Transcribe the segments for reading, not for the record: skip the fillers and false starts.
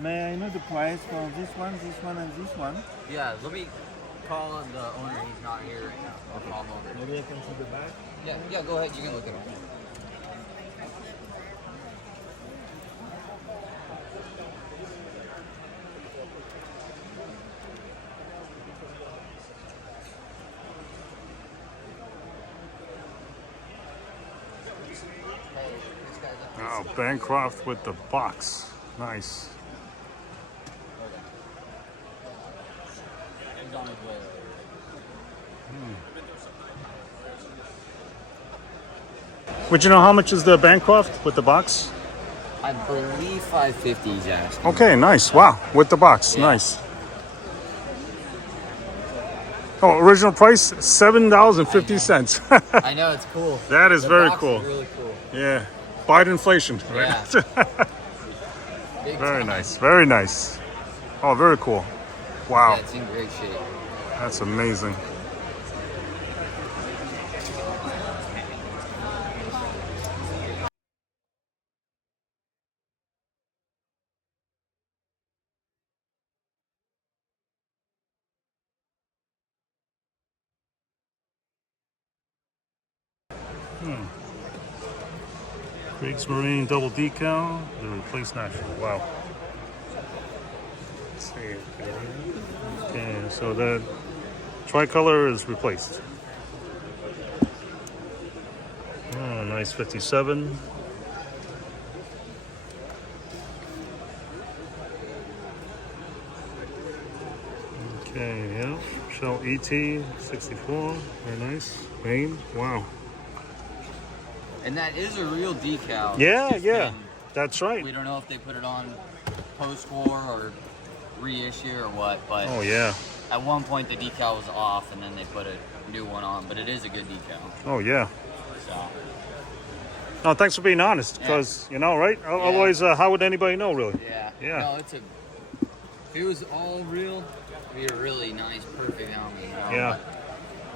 May I know the price for this one, and this one? Yeah, let me call the owner. He's not here right now. I'll call him over. Maybe I can see the back. Yeah, go ahead. You can look at it. Oh, Bancroft with the box. Nice. He's on his way. Would you know how much is the Bancroft with the box? I believe 550 he's asking. Okay, nice. Wow, with the box. Yeah. Nice. Oh, original price $7.50. I know, it's cool. That is The very box cool. Is really cool. Yeah, fight inflation. Right? Yeah. Big Very time. nice. Very nice. Oh, very cool. Wow, Yeah, it's in great shape. that's amazing. Kriegsmarine double decal, the replaced national. Wow. Let's see. Okay, so the tricolor is replaced. Oh, nice 57. Okay, yeah. Shell ET 64. Very nice. Main. Wow. And that is a real decal. Yeah, It's yeah. been- That's right. We don't know if they put it on post-war or reissue or what, but Oh, yeah. at one point the decal was off and then they put a new one on, but it is a good decal. Oh, yeah. So, No, thanks for being honest, because, you know, right? Otherwise, how would anybody know, really? yeah. Yeah. No, if it was all real, it'd be a really nice, perfect helmet. You know? Yeah.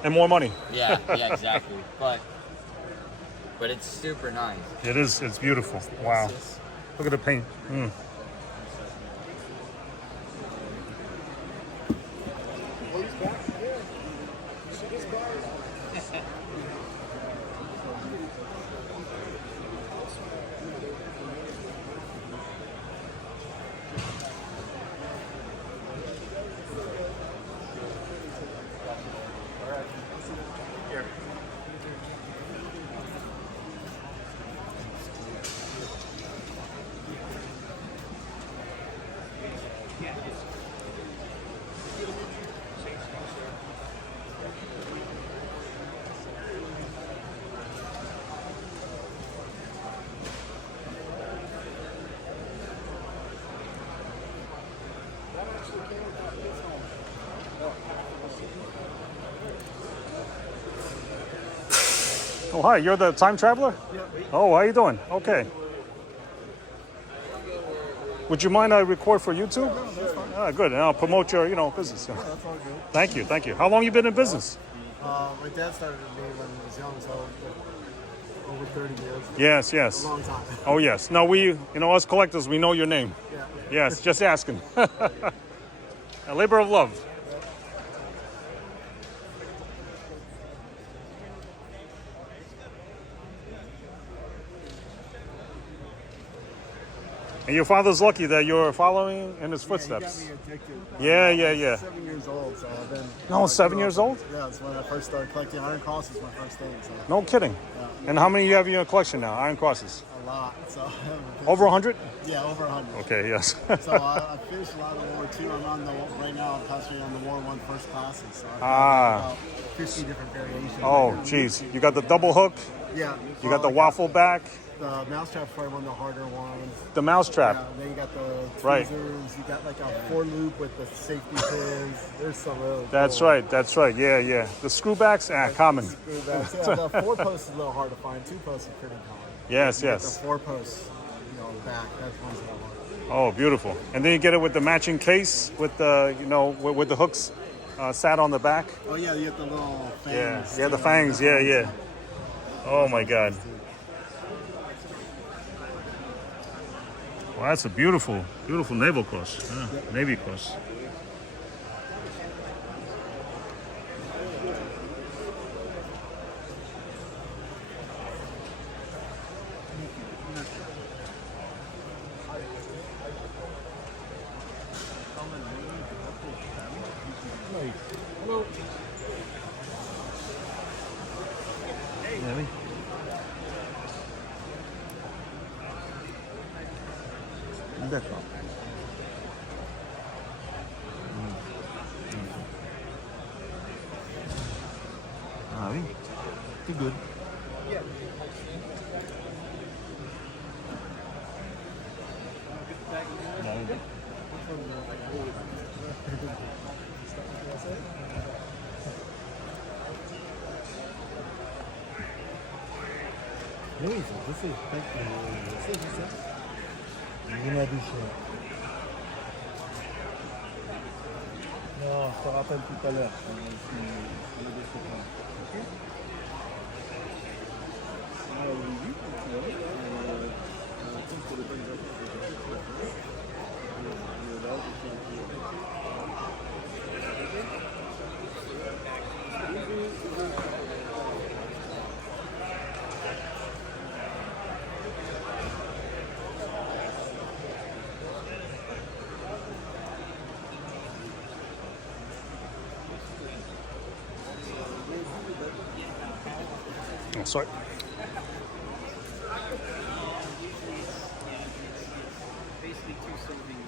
And more money. Yeah, exactly. But it's super nice. It is. It's beautiful. Wow. Look at the paint. Mm. Oh, hi. You're the time traveler? Yeah. Oh, how you doing? Okay. Would you mind I record for YouTube? No, that's fine. Ah, good. And I'll promote your, business. Yeah, that's all good. Thank you. Thank you. How long you been in business? My dad started with me when he was young, so over 30 years. Yes, yes. A long time. Oh, yes. No, us collectors, we know your name. Yeah. Yes, just asking. A labor of love. And your father's lucky that you're following in his footsteps. He got me addicted. Yeah. 7 years old, so I've been. No, 7 years old? Yeah, that's when I first started collecting Iron Crosses. My first thing. So No kidding. Yeah. And how many you have in your collection now, Iron Crosses? a lot. So Over 100? Yeah, over 100. Okay, yes. So I finished a lot of World War II. I'm on right now. I'm concentrating on the War I first classes. So I've got about 50 different variations. Oh, geez. You got the double hook. Yeah. You got the I waffle back. The mousetrap's probably one of the harder ones. The mousetrap. Yeah, then you got the Right. tweezers. You got like a 4-loop with the safety pins. There's some really That's cool right. That's right. Yeah. The screwbacks, common. screwbacks. Yeah, the 4-post is a little hard to find. 2-post is pretty common. Yes, You get yes. The 4-post, on the back. That's one's a little hard. Oh, beautiful. And then you get it with the matching case with the, with the hooks. sat on the back. Oh yeah, you get the little Yeah, fangs. yeah, the fangs. Yeah, yeah. Oh my God. Well, that's a beautiful, beautiful naval cross. Yeah, Navy cross. Hello. Hey. D'accord. Ah oui, c'est good. Oui, je sais. Je sais. Je venais à doucher. Non, je te rappelle tout à l'heure. Oh, sorry. Basically 2 souvenirs.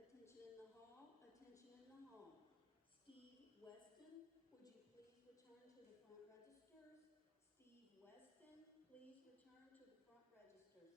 Attention in the hall, attention in the hall. Steve Weston, would you please return to the front registers? Steve Weston, please return to the front registers.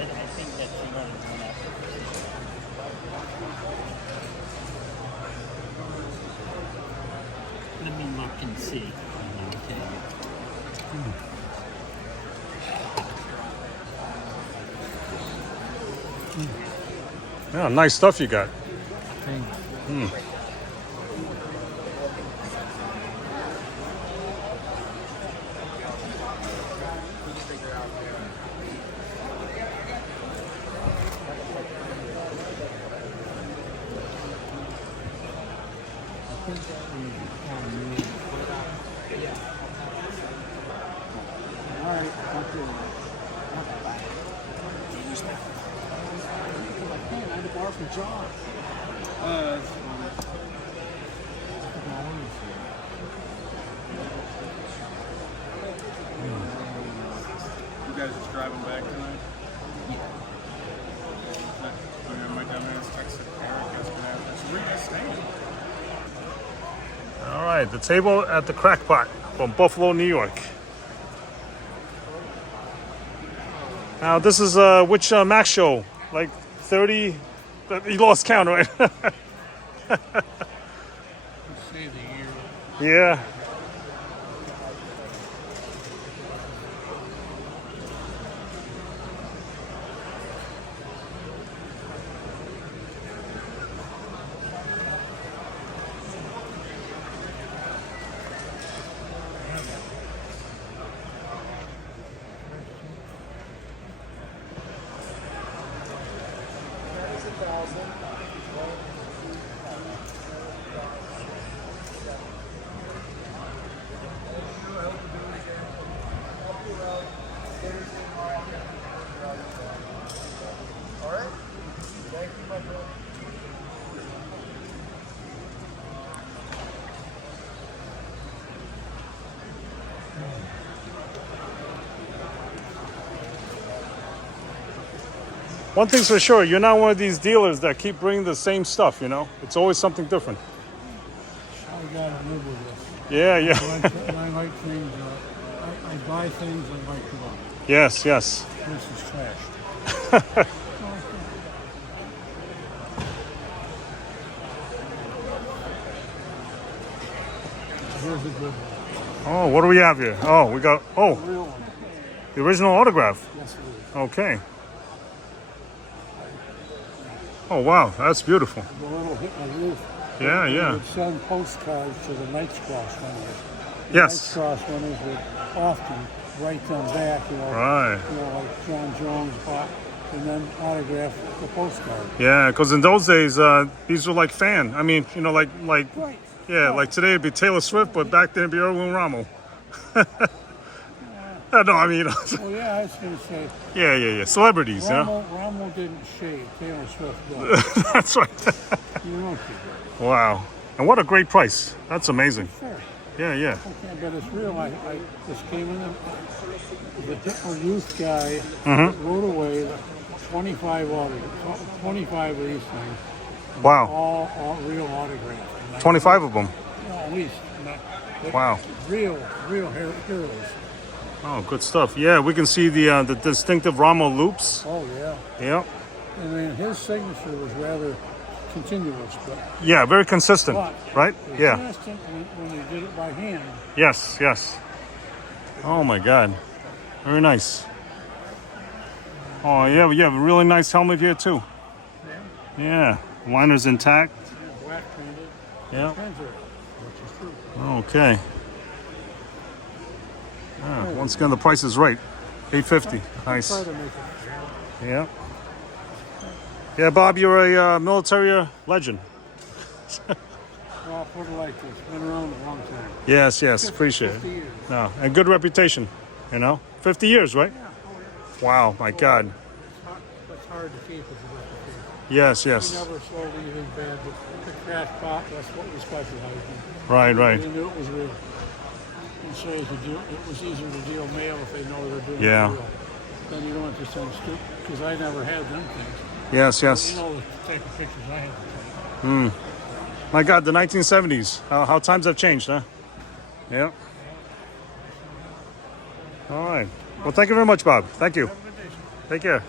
I think that's let me look and see. Yeah, nice stuff you got. Alright, talk to you. I had to borrow from John. That's funny. You guys just driving back tonight? Yeah. I might come in and text Eric yesterday. right, the table at the Crackpot from Buffalo, New York. Now this is which Max show? Like 30? You lost count, right? Yeah. One thing's for sure, you're not one of these dealers that keep bringing the same stuff, you know? It's always something different. I gotta live with this. Yeah, yeah. I like things. I buy things I like to buy. Yes, yes. This is trash. Here's a good one. Oh, what do we have here? Oh, we got, oh, Real one. the original autograph. Yes, it is. Okay. Oh, wow, that's beautiful. The little hit on the roof. Yeah, They yeah. would send postcards to the Knights Cross runners. The Yes. Knights Cross runners would often write them back, Right. like John Jones bought, and then autograph the postcard. Yeah, because in those days, these were like fan. I mean, you know, like, Right. yeah, like today it'd be Taylor Swift, but back then it'd be Erwin Rommel. No, I mean, Well, yeah, I was going to say, yeah. Celebrities, you know? Rommel didn't shave. Taylor Swift does. That's right. You know she did. Wow. And what a great price. That's amazing. Sure. Yeah, yeah. Okay, but it's real. I just came in the Hitler Youth guy wrote away 25 25 of these things. Wow. All real autographs. 25 of them. At least. But Wow. Real heroes. Oh, good stuff. Yeah, we can see the distinctive Rommel loops. Oh, yeah. Yeah. I mean, his signature was rather continuous, but Yeah, very consistent, But- right? Yeah. consistent when he did it by hand. Yes, yes. Oh my God. Very nice. Oh yeah, we have a really nice helmet here too. Yeah. Liner's intact. Black painted. Yeah. Kinds of, which is true. Okay. Yeah, once again, the price is right. $8.50. Nice. Try to make it. Yeah. Yeah, Bob, you're a military legend. Well, I'll put it like this. Been around a long time. Yes, yes. Appreciate 50 it. years. No, and good reputation. You know, 50 years, right? Wow, my God. It's hard to keep as a reputation. Yes, We yes. never sold anything bad. The crash pop, that's what we specialized in. Right, right. They knew it was real. And so it was easier to deal mail if they know they're doing Yeah. it real. Then you don't have to send stupid, because I never had them things. Yes, You yes. know the type of pictures I had to take. My God, the 1970s. How times have changed, huh? Yeah. All right. Well, thank you very much, Bob. Thank you. Take care.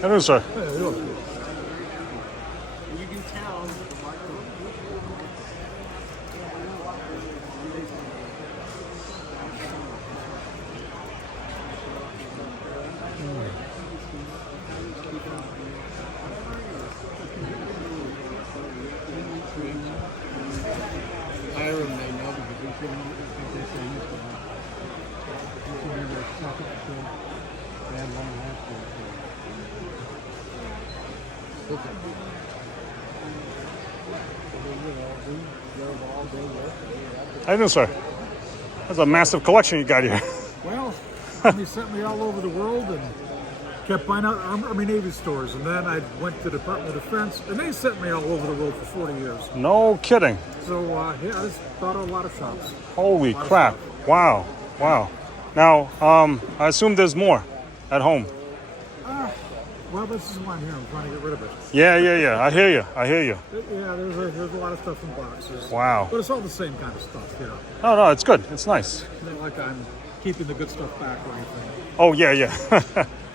Hello, sir. Ireland, they know because they couldn't they say you could be their second kid. They had one last year. How you doing, sir? That's a massive collection you got here. Well, they sent me all over the world and kept buying out Army Navy stores. And then I went to the Department of Defense, and they sent me all over the world for 40 years. No kidding. So, yeah, I just bought a lot of shops. Holy crap. Wow. Wow. Now, I assume there's more at home. Well, this is one here. I'm trying to get rid of it. Yeah. I hear you. Yeah, there's a lot of stuff in boxes. Wow. But it's all the same kind of stuff, you know. No, it's good. It's nice. Not like I'm keeping the good stuff back or anything. Oh, yeah.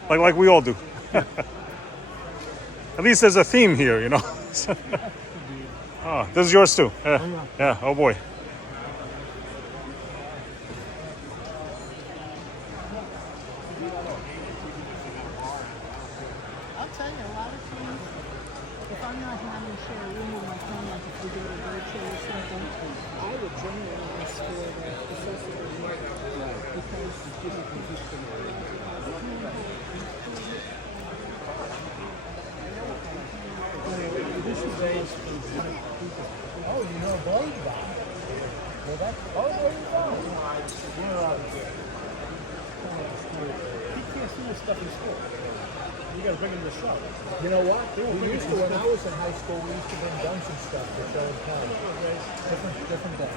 like we all do. At least there's a theme here, you know. Oh, this is yours too. Yeah. Oh boy. I'll tell you, a lot of times, if I'm not having to share a room with my friend, like if we go to virtual or something, I would generally ask for the accessory because Oh, you know Blade guy. Well, that's, oh, there you go. He can't see this stuff in school. You gotta bring him to the show. You know what? We used to, when I was in high school, we used to bring guns and stuff to show and tell. Different day.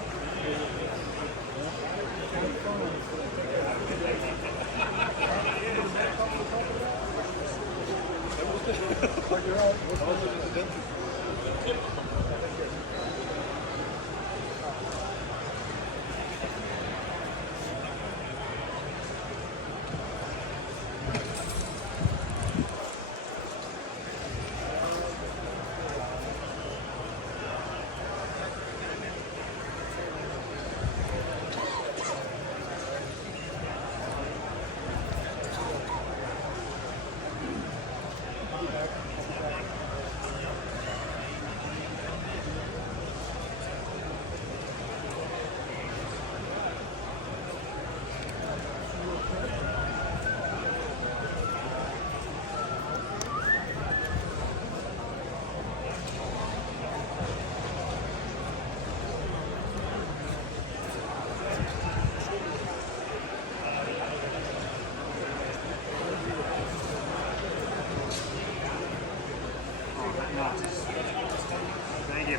Thank you.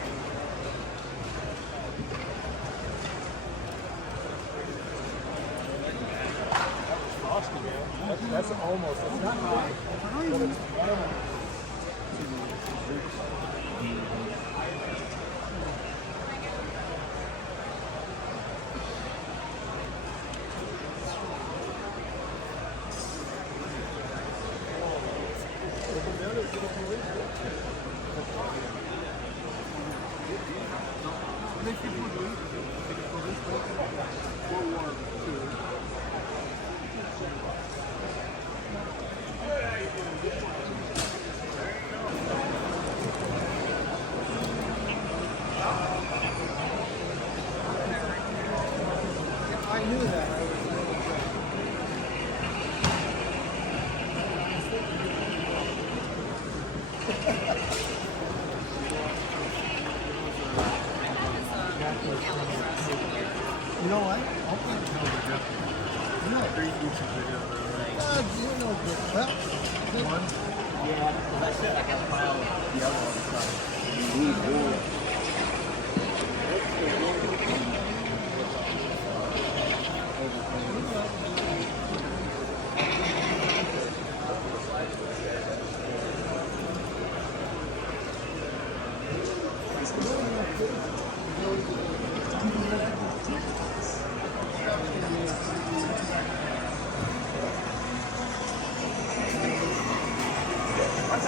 That's almost, it's not high. But it's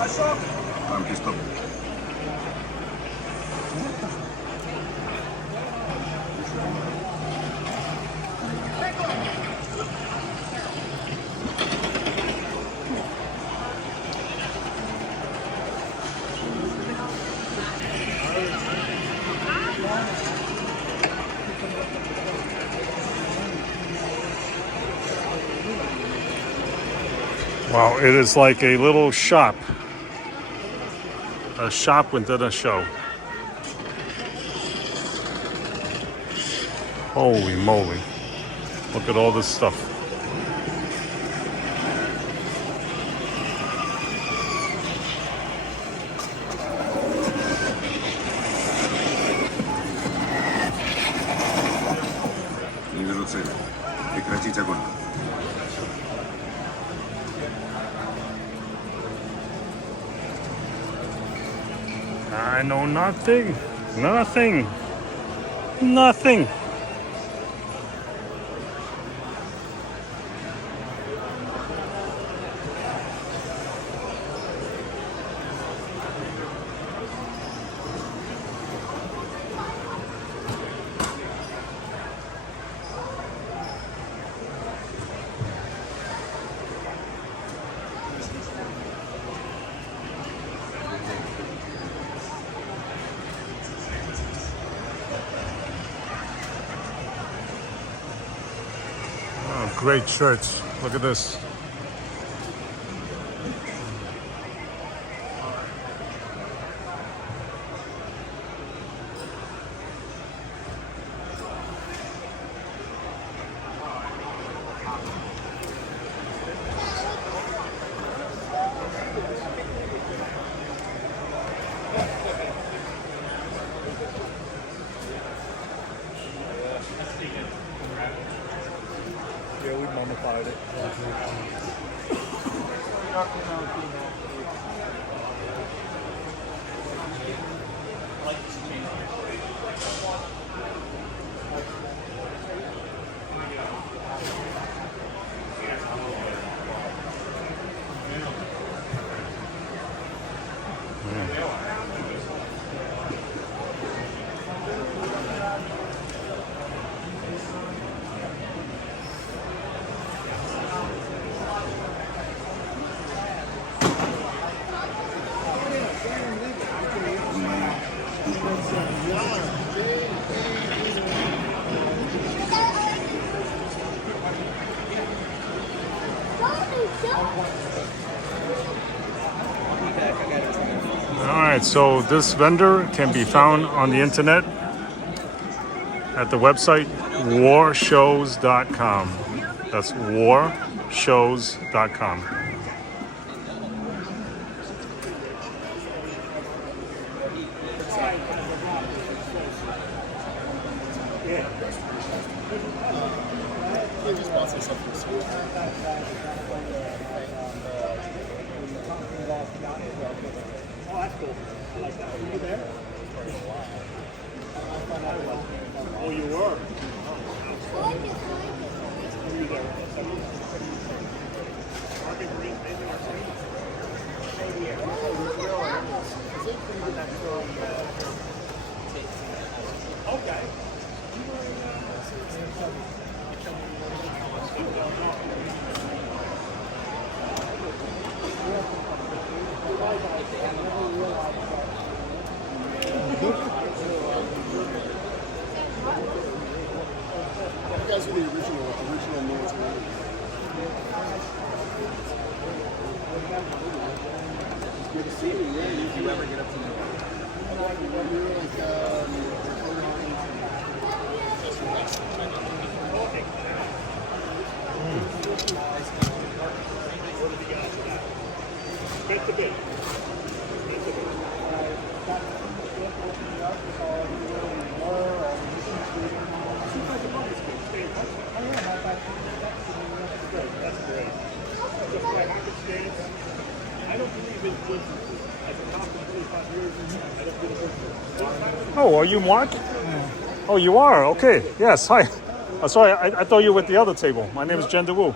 Anche stop. Wow, it is like a little shop. A shop within a show. Holy moly. Look at all this stuff. Прекратить огонь. I know nothing. Nothing. Nothing. Oh, great church. Look at this. Yeah, we mummified it. All right, so this vendor can be found on the internet at the website warshows.com. That's warshows.com. I just bought some stuff for school. Oh, that's cool. I like that. Were you there? Oh, you were? Were you there? Market Green, maybe or something? Okay. You guys are the original military. Good to see you. Yeah, did you ever get up to know? Get to bed. That's great. Just what I understand, I don't believe in businesses. As a cop for 25 years, I don't believe in businesses. Oh, are you Mark? Oh, you are? Okay. Yes, hi. Sorry, I thought you were at the other table. My name is Jen DeWoo.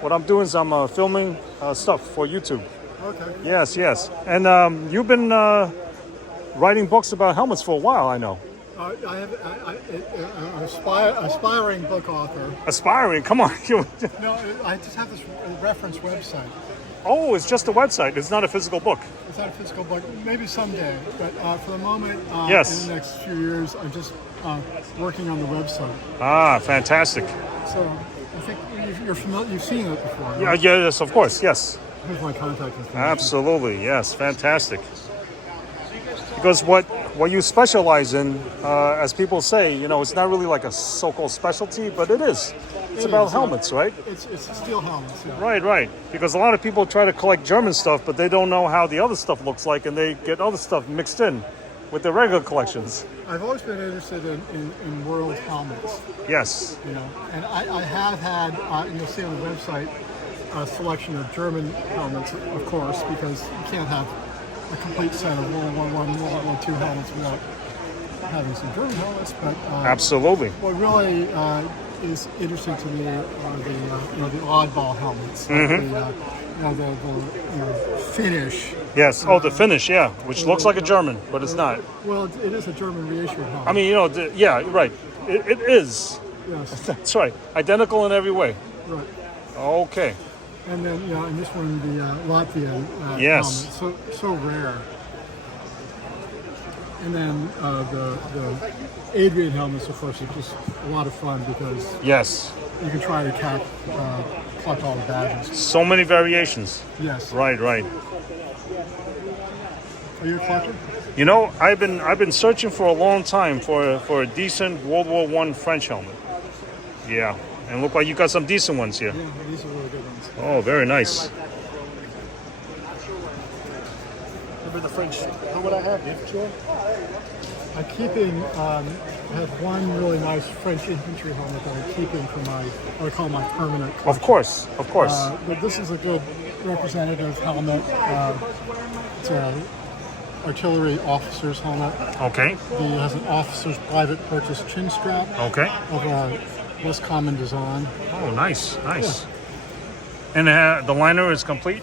What I'm doing is I'm filming stuff for YouTube. Okay. Yes, yes. And you've been writing books about helmets for a while, I know. I have an aspiring book author. Aspiring, come on. No, I just have this reference website. Oh, it's just a website. It's not a physical book. It's not a physical book. Maybe someday, but for the moment, Yes. in the next few years, I'm just working on the website. Ah, fantastic. So I think you're familiar. You've seen it before. Right? Yeah, yes, of course, yes. Here's my contact information. Absolutely, yes, fantastic. Because what you specialize in, as people say, you know, it's not really like a so-called specialty, but it is. It's about helmets, right? It's steel helmets. Yeah. Right, right. Because a lot of people try to collect German stuff, but they don't know how the other stuff looks like, and they get other stuff mixed in with their regular collections. I've always been interested in world helmets. Yes. You know, and I have had, and you'll see on the website, a selection of German helmets, of course, because you can't have a complete set of World War I, World War II helmets without having some German helmets. But Absolutely. what really is interesting to me are the oddball helmets, Mm-hmm. like the Finnish. Yes. Oh, the finish, yeah, which looks like a German, but it's not. Well, it is a German reissued helmet. I mean, you know, yeah, right. It is. Yes, That's right. Identical in every way. right. Okay. And then, and this one, the Latvian Yes. helmet, so rare. And then the Adrian helmets, of course, are just a lot of fun because Yes. you can try to collect all the badges. So many variations. Yes. Right, right. Are you a collector? You know, I've been searching for a long time for a decent World War I French helmet. Yeah, and look like you got some decent ones here. Yeah, these are really good ones. Oh, very nice. Remember the French helmet I have, the infantry? I'm keeping, I have one really nice French infantry helmet that I'm keeping for what I call my permanent collection. Of course, of course. But this is a good representative helmet. It's an artillery officer's helmet. Okay, It has an officer's private purchase chin strap okay. of a less common design. Oh, nice, nice. And the liner is complete?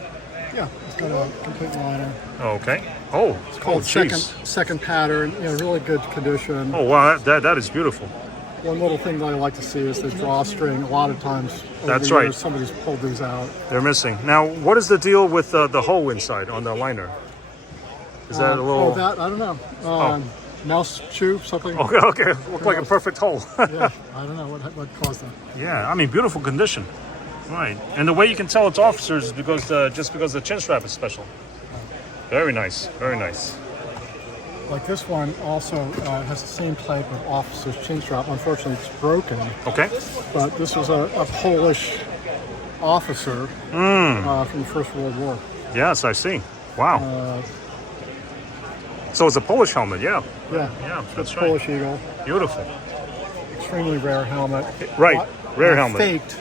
Yeah, it's got a complete liner. Okay. Oh, It's called second pattern. Really good condition. Oh, wow, that is beautiful. One little thing that I like to see is the drawstring. A lot of times over That's the years, right. somebody's pulled these out. They're missing. Now, what is the deal with the hole inside on the liner? Is that a little... Oh, that, I don't know. Mouse shoe, something? Okay, okay. Looked like a perfect hole. Yeah, I don't know what caused that. Yeah, I mean, beautiful condition. Right. And the way you can tell it's officers is because just because the chin strap is special. Very nice, very nice. Like this one also has the same type of officer's chin strap. Unfortunately, it's broken. Okay. But this was a Polish officer from the First World War. Yes, I see. Wow. So it's a Polish helmet, yeah. Yeah, Yeah, it's that's right. Polish Eagle. Beautiful. Extremely rare helmet. Right, rare helmet. Faked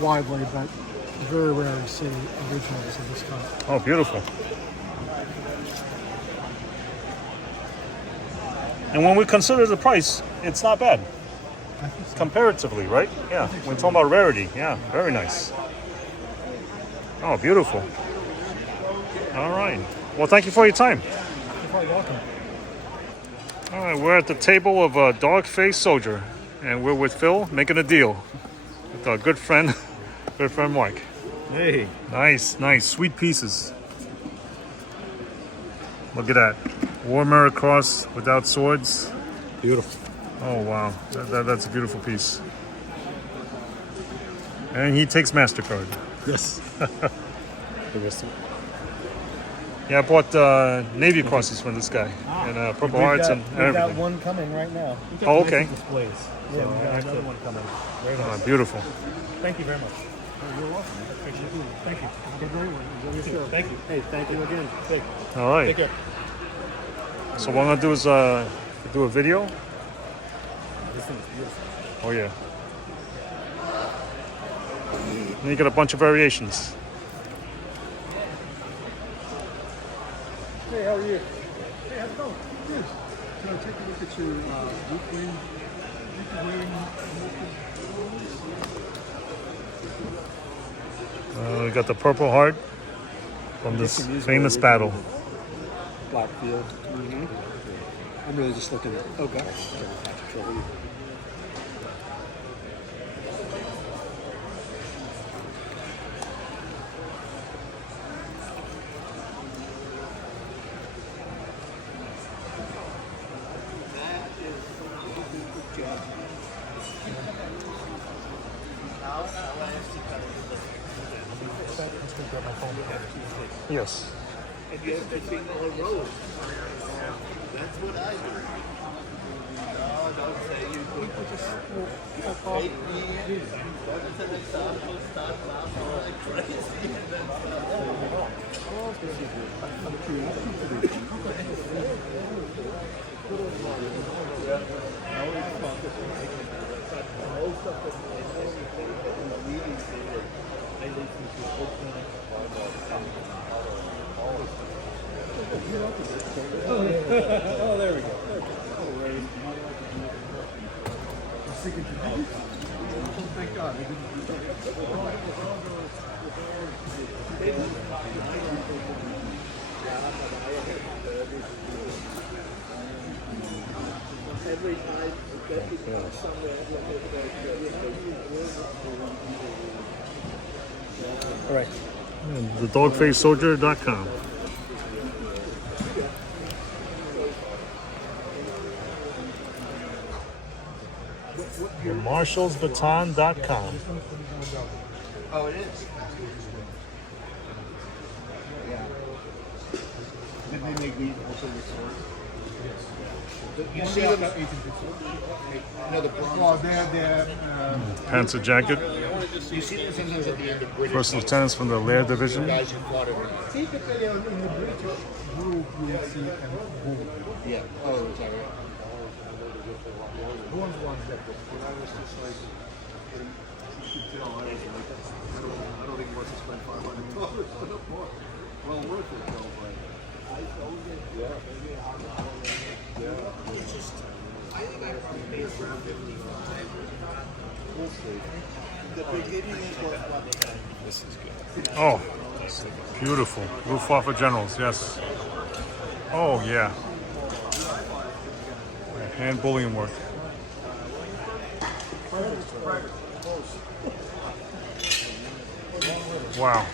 widely, but very rare to see originals of this type. Oh, beautiful. And when we consider the price, it's not bad. Comparatively, right? Yeah, we're talking about rarity. Yeah, very nice. Oh, beautiful. All right. Well, thank you for your time. You're quite welcome. All right, we're at the table of a dog-faced soldier, and we're with Phil making a deal with our good friend Mike. Hey. Nice, nice, sweet pieces. Look at that. War Mirror Cross without swords. Beautiful. Oh, wow. That's a beautiful piece. And he takes MasterCard. Yes. The rest of it. Yeah, I bought Navy crosses from this guy. And Purple Hearts and We've got everything. one coming right now. Oh, okay. Displays. Yeah, we got another one coming. Very nice. Beautiful. Thank you very much. You're welcome. Appreciate it. Thank you. Have a great one. Enjoy your show. Thank you. Hey, thank you again. All right. Take care. So what I'm going to do is do a video. This thing is beautiful. Oh, yeah. And you get a bunch of variations. Hey, how are you? Hey, how's it going? Good. Can I take a look at your weekly We got the Purple Heart from this famous battle. Blackfield. I'm really just looking at. Oh gosh. Yes. And you have to sing the whole road. That's what I do. No, don't say you could. People just take me in. What is an example? Start laughing like crazy and then most of the meetings I listen to Oh, there we go. Thank God. every time you get to somewhere, All right. TheDogfaceSoldier.com. TheMarshallsBaton.com. oh, it is. Yeah. Did they make these also the sword? You see them? No, the bronze. Well, they're Panzer jacket. You see them sometimes at the end of British. First lieutenants from the Lair Division. Guys who fought it. typically in the British group you will see a bull. Yeah. Oh, is that right? Bulls ones that I don't think he wants to spend $500 more. Well worth it though, but I told you. Yeah. Yeah. It's just, I think I probably paid around 55. We'll see. The beginning is what they had. This is good. Oh, beautiful. Luftwaffe generals, yes. Oh, yeah. Hand bullion work. Wow.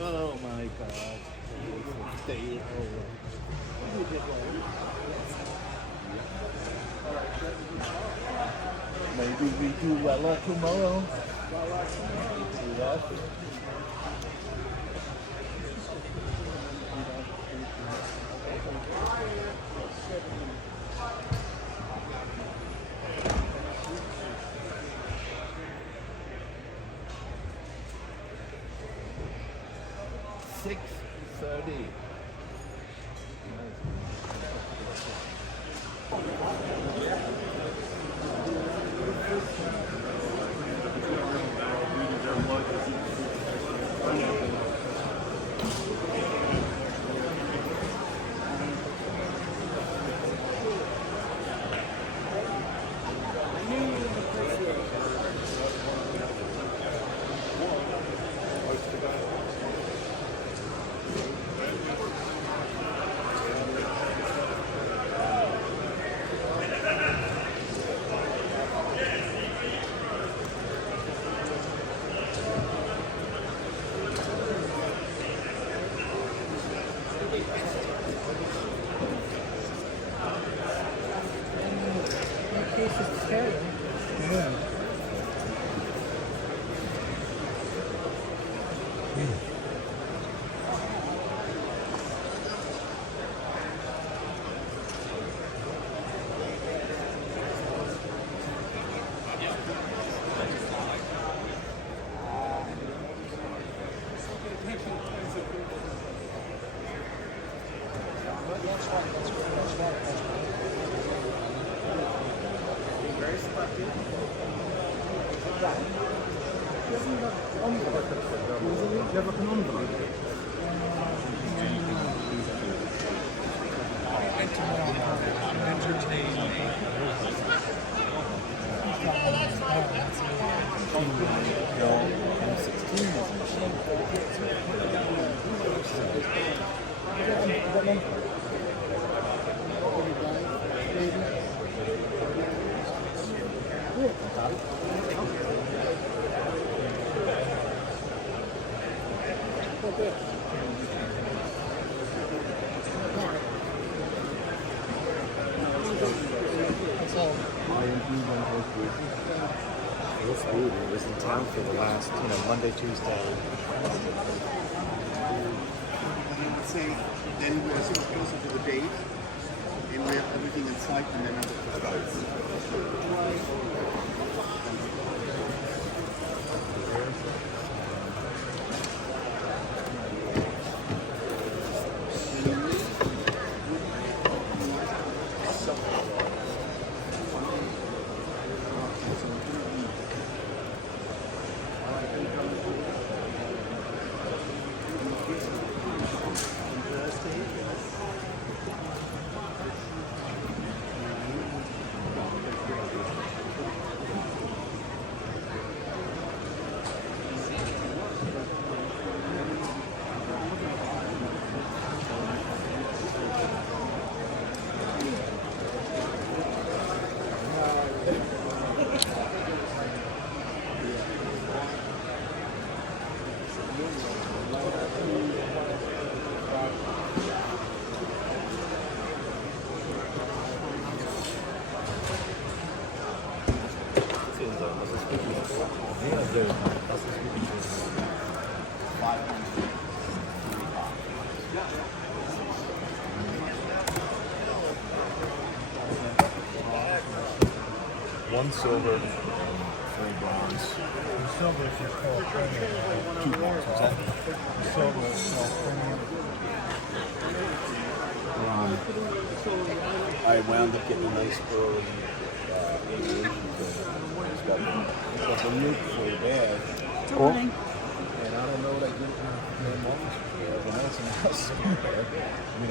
Oh my God. Stay over. Maybe we do Wella tomorrow. Yeah. 6:30. It's weird. He was in town for the last, Monday, Tuesday. Say, then as it goes into the date, and we have everything in sight, and then it starts. One silver, 3 bronze. Silver is just called premium. 2 bronze. What's that? Silver is called premium. I wound up getting a nice early aviation thing. It's got the nuke for the badge. Cool. And I don't know what I did with my mom's for. I had some else somewhere.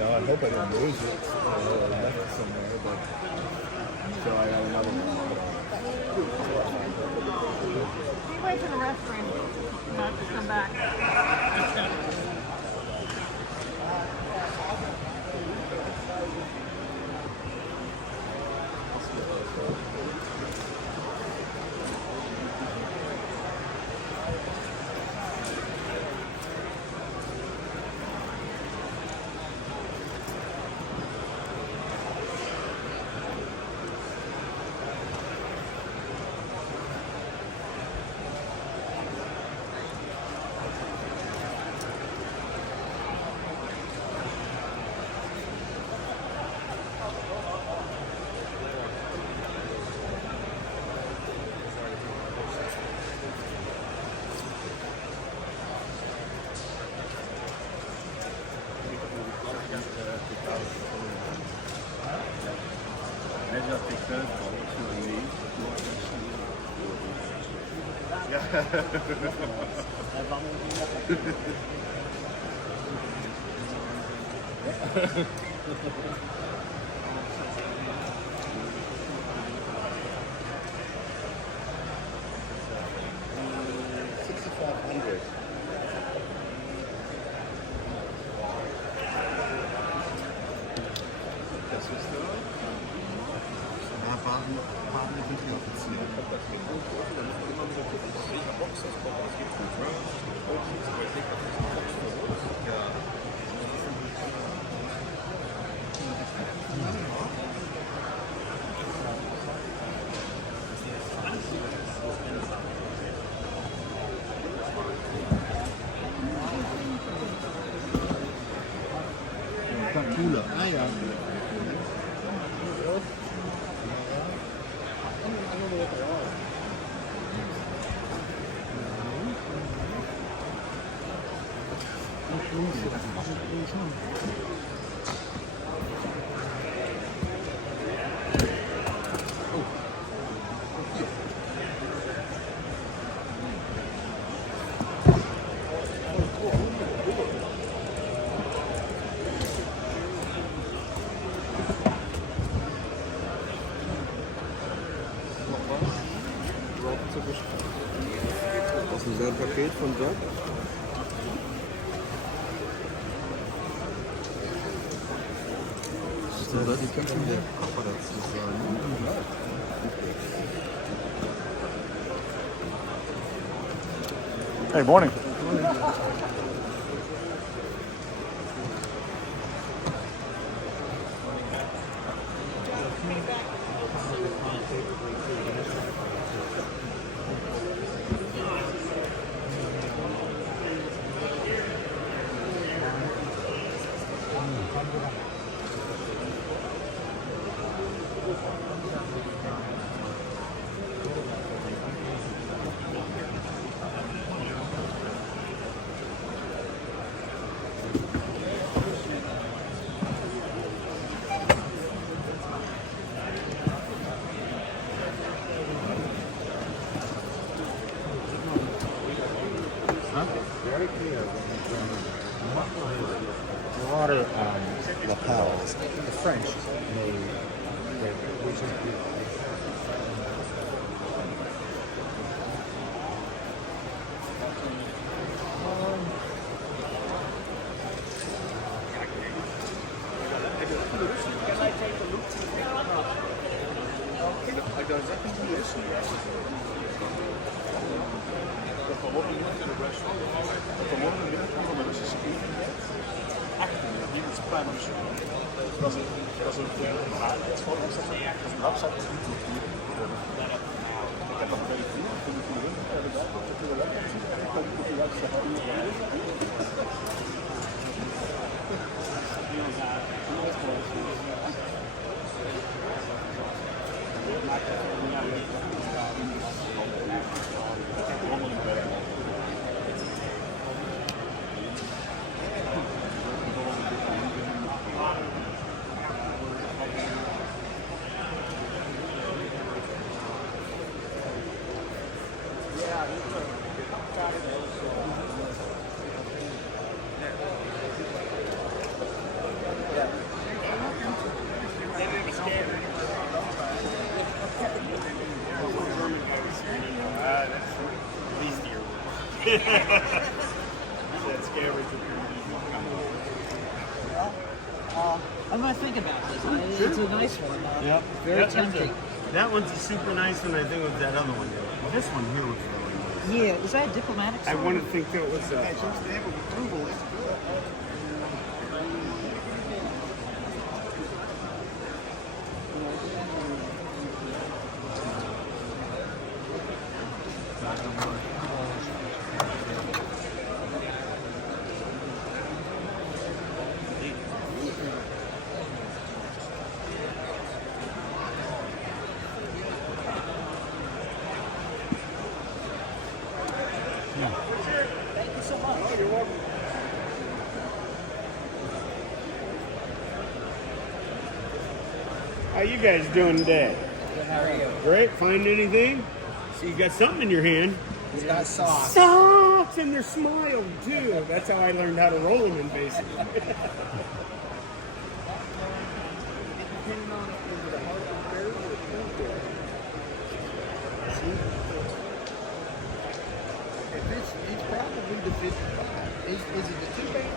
I hope I didn't lose it. I left it somewhere, but so I got another one. We wait for the restaurant not to come back. Cooler. Ah ja. Das ist ein Paket von Jack. Die könnten der Koffer dazu sagen. Hey, morning. Broader lapels. The French made which is I'm gonna think about this. It's a nice one. Yep. Very tempting. That one's a super nice one. I think it was that other one. This one here was really nice. Yeah, is that a diplomatic? I want to think that it was. How you guys doing today? How are you? Great. Find anything? So you got something in your hand. He's got sauce. Socks, and they're smiled too. That's how I learned how to roll them in basic. It's probably the 55. Is it the 2 band?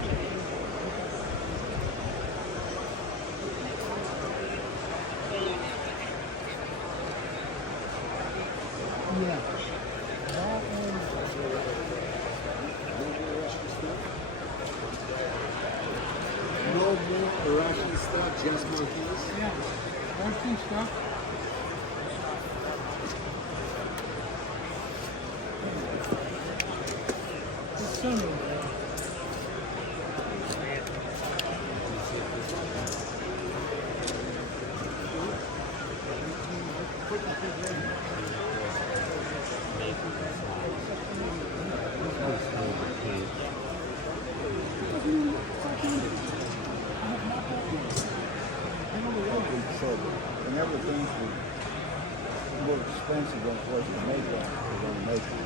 Yeah. No more Russian stuff, just monkeys. Yeah, Russian stuff. It's Sunday. Whenever things were more expensive than it was to make them, they're going to make them.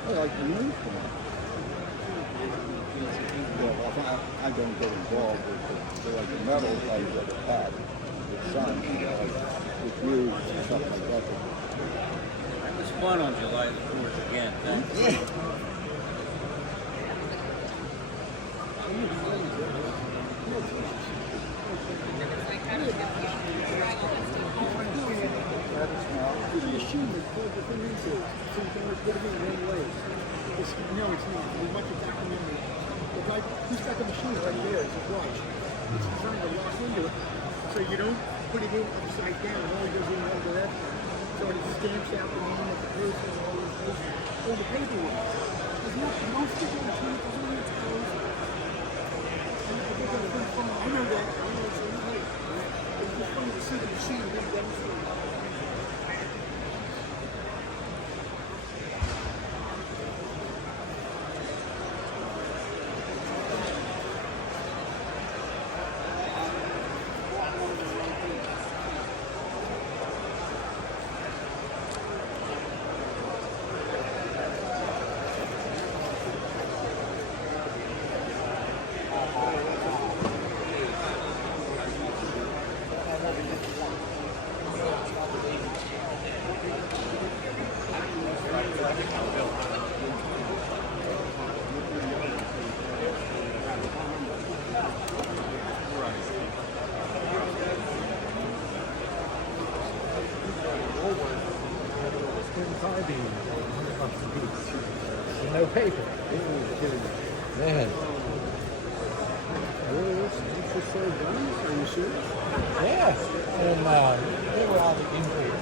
I like the uniform. Yeah, I don't get involved with the like the metal things that are had with Sun, like with you and stuff like that. fun on July the 4th again. No, it's not. We want the documentary. The guy, he's got the machine right there. It's a watch. It's designed to lock into it, so you don't put it in upside down. It only goes in one direction. So it stamps out the name of the person and all the paperwork. There's no sticker on it. It's closed. I know that. I know it's really late. It's just fun to see the machine being demonstrated. No paper. Man. Are you sure? Yeah. And they were all the injuries.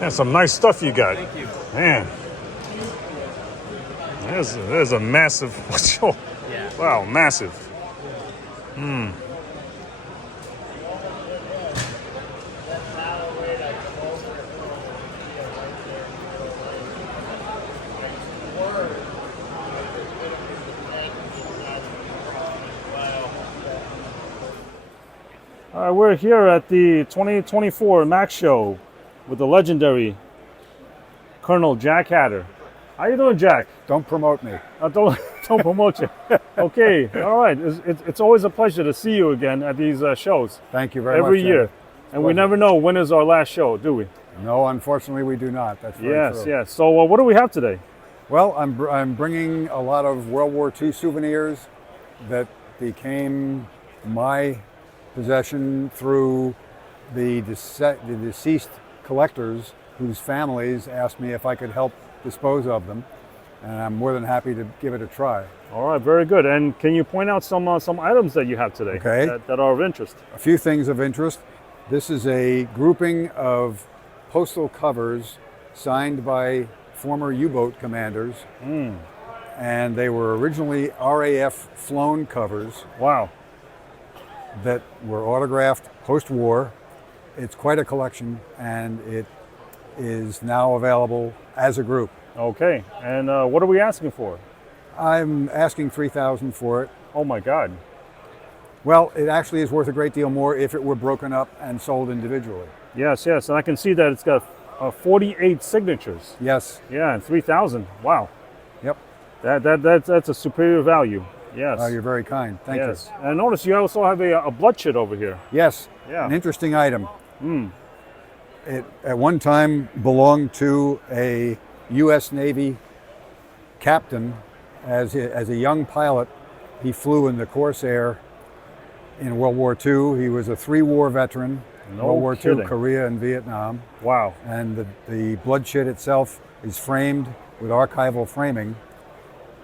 That's some nice stuff you got. Thank you. Man. There's a massive, Yeah. wow, massive. All right, we're here at the 2024 Max Show with the legendary Colonel Jack Hatter. How you doing, Jack? Don't promote me. Don't promote you. Okay, all right. It's always a pleasure to see you again at these shows. Thank you very much. Every year. Andy. And we never know when is our last show, do we? No, unfortunately, we do not. That's very Yes, true. yes. So what do we have today? Well, I'm bringing a lot of World War II souvenirs that became my possession through the deceased collectors whose families asked me if I could help dispose of them, and I'm more than happy to give it a try. All right, very good. And can you point out some items that you have today that are of interest? A few things of interest. This is a grouping of postal covers signed by former U-boat commanders, and they were originally RAF flown covers. Wow. That were autographed post-war. It's quite a collection, and it is now available as a group. Okay, and what are we asking for? I'm asking $3,000 for it. Oh my God. Well, it actually is worth a great deal more if it were broken up and sold individually. Yes, yes, and I can see that it's got 48 signatures. Yes. Yeah, and 3,000. Wow. Yep. That's a superior value. Yes. Oh, you're very kind. Thank yes. And I notice you also have a bloodshed over here. Yes. Yeah. An interesting item. It at one time belonged to a U.S. Navy captain. As a young pilot, he flew in the Corsair in World War II. He was a 3-war veteran. No World War kidding. II, Korea, and Vietnam. Wow. And the bloodshed itself is framed with archival framing,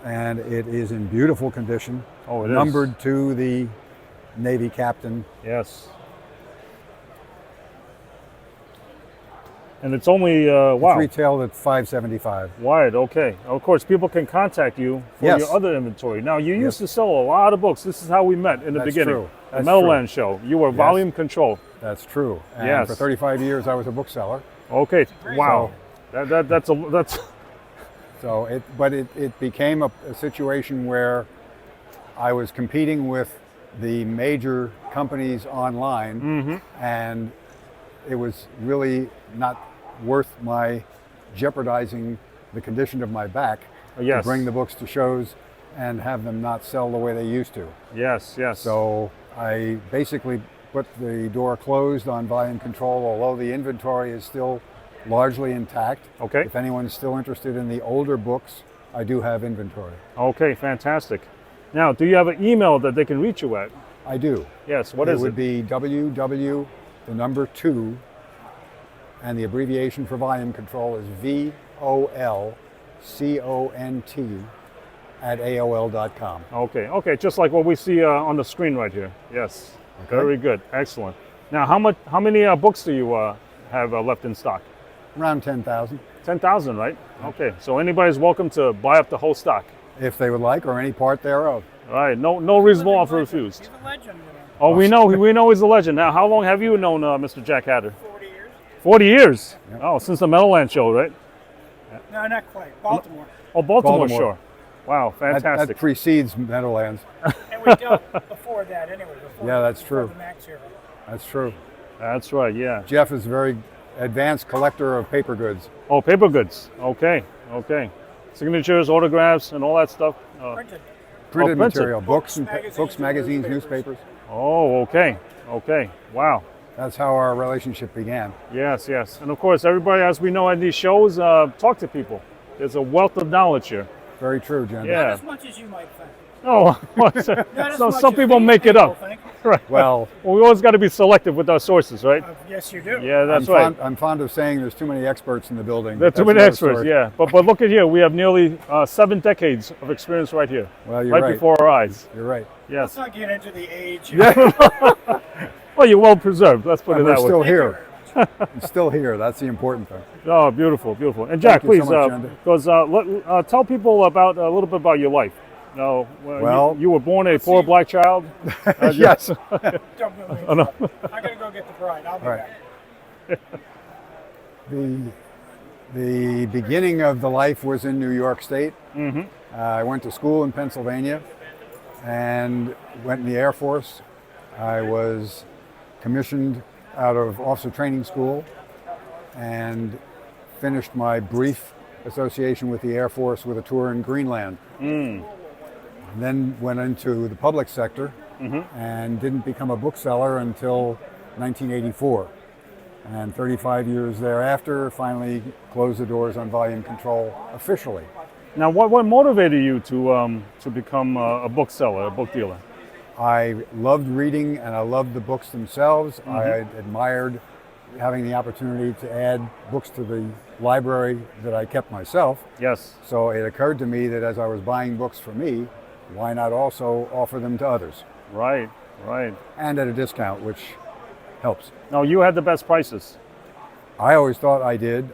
and it is in beautiful condition. Oh, it is. Numbered to the Navy captain. Yes. And it's only, wow. It's retailed at $575. Wide, okay. Of course, people can contact you for Yes. your other inventory. Now, you used to sell a lot of books. This is how we met in the That's beginning. true. The That's Meadowland Show. You were Yes. volume control. That's true. And Yes. for 35 years, I was a bookseller. Okay. Wow. That's So it became a situation where I was competing with the major companies online, and it was really not worth my jeopardizing the condition of my back Yes. to bring the books to shows and have them not sell the way they used to. Yes, yes. So I basically put the door closed on volume control, although the inventory is still largely intact. Okay. If anyone's still interested in the older books, I do have inventory. Okay, fantastic. Now, do you have an email that they can reach you at? I do. Yes, what is it? it? Would be www, the number 2, and the abbreviation for volume control is VOLCONT at AOL.com. Okay, okay, just like what we see on the screen right here. Yes, Okay. very good, excellent. Now, how many books do you have left in stock? Around 10,000. 10,000, right? Okay, so anybody's welcome to buy up the whole stock. If they would like, or any part thereof. All right, no reasonable offer refused. He's a legend, you know. Oh, we know he's a legend. Now, how long have you known Mr. Jack Hatter? 40 years. 40 years? Oh, since the Meadowland Show, right? No, not quite. Baltimore. Oh, Baltimore Baltimore. Shore. Wow, fantastic. That precedes Meadowlands. And we dealt before that anyway. Before, Yeah, that's before true. The Max era. That's true. That's right, yeah. Jeff is a very advanced collector of paper goods. Oh, paper goods. Okay, okay. Signatures, autographs, and all that stuff. Printed. Printed printed. material, books, magazines, magazines, newspapers. newspapers. Oh, okay, okay. Wow. That's how our relationship began. Yes, yes. And of course, everybody, as we know at these shows, talk to people. There's a wealth of knowledge here. Very true, Jen. Yeah. Not as much as you might think. Oh, Not as so much some as people these make it up. think. Right. Well, We always got to be selective with our sources, right? Yes, you do. Yeah, that's I'm right. fond, I'm fond of saying there's too many experts in the building. There are but too that's many another experts, story. yeah. But look at here, we have nearly 7 decades of experience right here. Well, you're right right. before our eyes. You're right. Let's Yes. not get into the age. Well, you're well preserved. Let's put it And we're that still way. here. I'm still here. That's the important thing. Oh, beautiful, beautiful. And Jack, Thank you please, so much, Andy. because tell people about a little bit about your life. Now, Well- you were born a poor black child. Yes. Don't move me. Oh, no. I gotta go get the bride. I'll be All right. back. The beginning of the life was in New York State. I went to school in Pennsylvania and went in the Air Force. I was commissioned out of officer training school and finished my brief association with the Air Force with a tour in Greenland. Then went into the public sector and didn't become a bookseller until 1984. And 35 years thereafter, finally closed the doors on volume control officially. Now, what motivated you to become a bookseller, a book dealer? I loved reading and I loved the books themselves. I admired having the opportunity to add books to the library that I kept myself. Yes. So it occurred to me that as I was buying books for me, why not also offer them to others? Right, right. And at a discount, which helps. Now, you had the best prices. I always thought I did.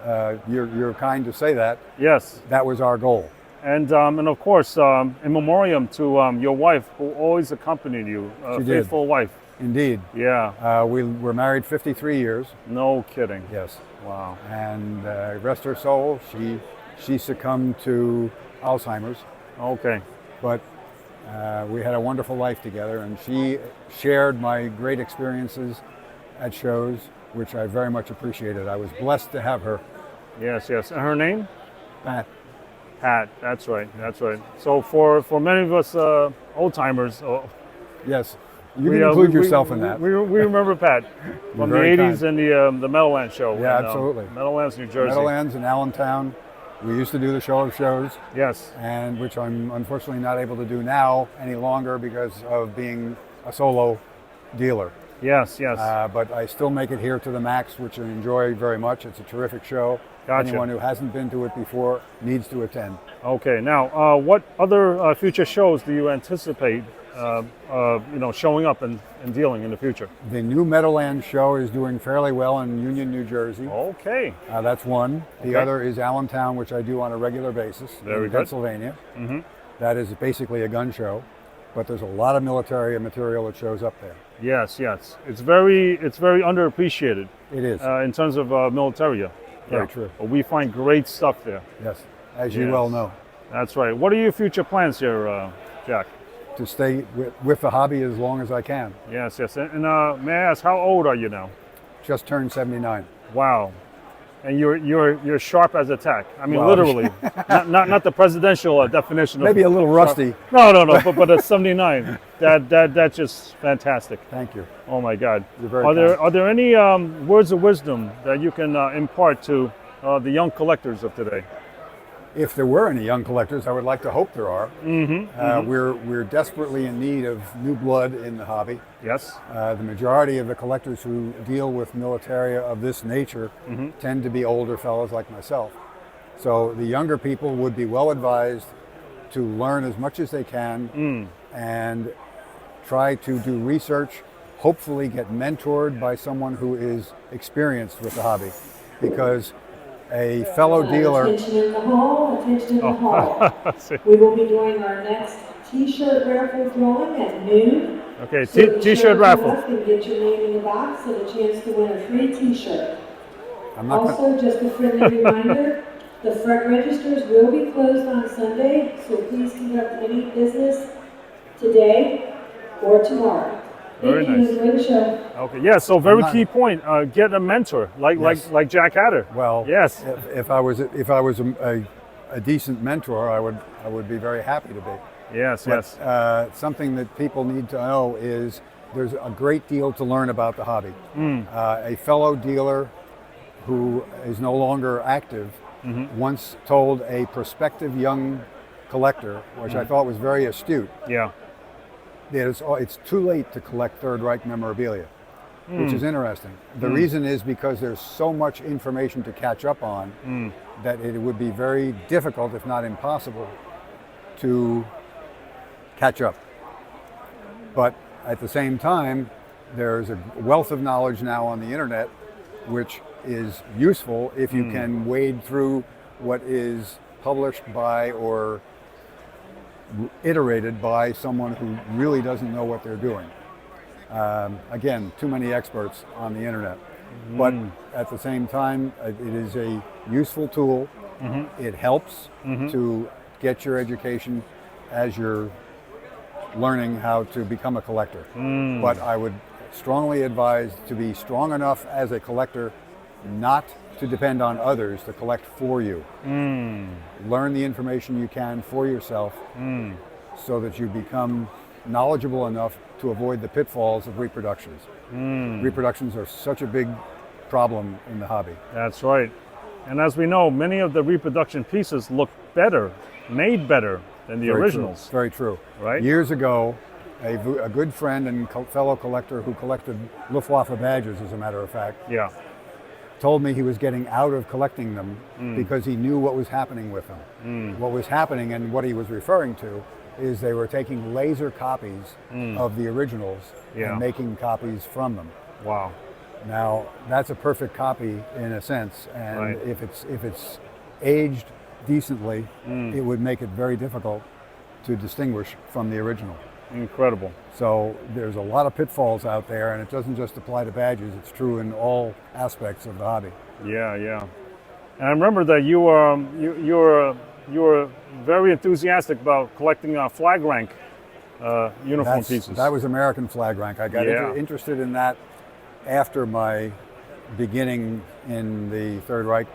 You're kind to say that. Yes. That was our goal. And of course, in memoriam to your wife, who always accompanied you, a She did. faithful wife. Indeed. Yeah. We were married 53 years. No kidding. Yes. Wow. And rest her soul, she succumbed to Alzheimer's. Okay. But We had a wonderful life together, and she shared my great experiences at shows, which I very much appreciated. I was blessed to have her. Yes, yes. And her name? Pat. Pat. That's right. That's right. So for many of us old timers, yes, you can include yourself in that. We remember Pat from the very 80s and the Meadowlands show. Yeah, in, absolutely. Meadowlands, New Jersey. Meadowlands in Allentown. We used to do the show of shows. Yes. And which I'm unfortunately not able to do now any longer because of being a solo dealer. Yes, yes. But I still make it here to the Max, which I enjoy very much. It's a terrific show. Gotcha. Anyone who hasn't been to it before needs to attend. Okay. Now, what other future shows do you anticipate, showing up and dealing in the future? The new Meadowlands show is doing fairly well in Union, New Jersey. Okay. That's one. The Okay. other is Allentown, which I do on a regular basis Very in good. Pennsylvania. Mm-hmm. That is basically a gun show, but there's a lot of military material that shows up there. Yes, yes. It's very underappreciated. It is. In terms of Militaria. Very true. But we find great stuff there. Yes, as you well know. That's right. What are your future plans here, Jack? To stay with the hobby as long as I can. Yes, yes. And may I ask, how old are you now? Just turned 79. Wow. And you're sharp as a tack. I mean, Well, literally, not the presidential definition. Maybe a little rusty. No. But at 79, that's just fantastic. Thank you. Oh my God. You're very kind. Are there any words of wisdom that you can impart to the young collectors of today? If there were any young collectors, I would like to hope there are. Mm-hmm. We're desperately in need of new blood in the hobby. Yes. The majority of the collectors who deal with militaria of this nature tend to be older fellows like myself. So the younger people would be well advised to learn as much as they can and try to do research, hopefully get mentored by someone who is experienced with the hobby, because a fellow dealer. Attention in the hall, attention in the hall. We will be doing our next t-shirt raffle drawing at noon. Okay, So be t-shirt sure to raffle. come up and get your name in the box and a chance to win a free t-shirt. I'm not Also, just a friendly reminder, the front registers will be closed on Sunday, so please conduct any business today or tomorrow. Very Thank you. nice. Enjoy the show. Okay, yeah. So very not- key point. Get a mentor like Jack Hatter. Well, yes. If I was a decent mentor, I would be very happy to be. Yes, But, yes. something that people need to know is there's a great deal to learn about the hobby. A fellow dealer who is no longer active once told a prospective young collector, which I thought was very astute, Yeah. that it's too late to collect Third Reich memorabilia, which is interesting. The reason is because there's so much information to catch up on that it would be very difficult, if not impossible, to catch up. But at the same time, there's a wealth of knowledge now on the internet, which is useful if you can wade through what is published by or iterated by someone who really doesn't know what they're doing. Again, too many experts on the internet. But at the same time, it is a useful tool. It helps to get your education as you're learning how to become a collector. But I would strongly advise to be strong enough as a collector not to depend on others to collect for you. Learn the information you can for yourself so that you become knowledgeable enough to avoid the pitfalls of reproductions. Reproductions are such a big problem in the hobby. That's right. And as we know, many of the reproduction pieces look better, made better than the originals. Very true. Right? Years ago, a good friend and fellow collector who collected Luftwaffe badges, as a matter of fact, Yeah. told me he was getting out of collecting them because he knew what was happening with them. What was happening, and what he was referring to, is they were taking laser copies of the originals and making copies from them. Wow. Now, that's a perfect copy in a sense, and Right. if it's aged decently, it would make it very difficult to distinguish from the original. Incredible. So there's a lot of pitfalls out there, and it doesn't just apply to badges, it's true in all aspects of the hobby. Yeah, yeah. And I remember that you were very enthusiastic about collecting flag rank uniform pieces. That was American flag rank. I got interested in that after my beginning in the Third Reich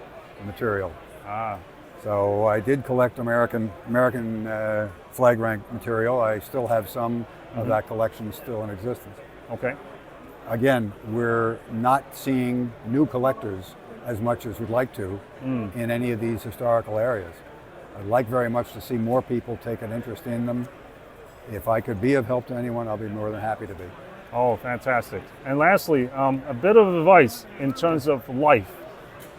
material. So I did collect American flag rank material. I still have some of that collection still in existence. Okay. Again, we're not seeing new collectors as much as we'd like to in any of these historical areas. I'd like very much to see more people take an interest in them. If I could be of help to anyone, I'll be more than happy to be. Oh, fantastic. And lastly, a bit of advice in terms of life.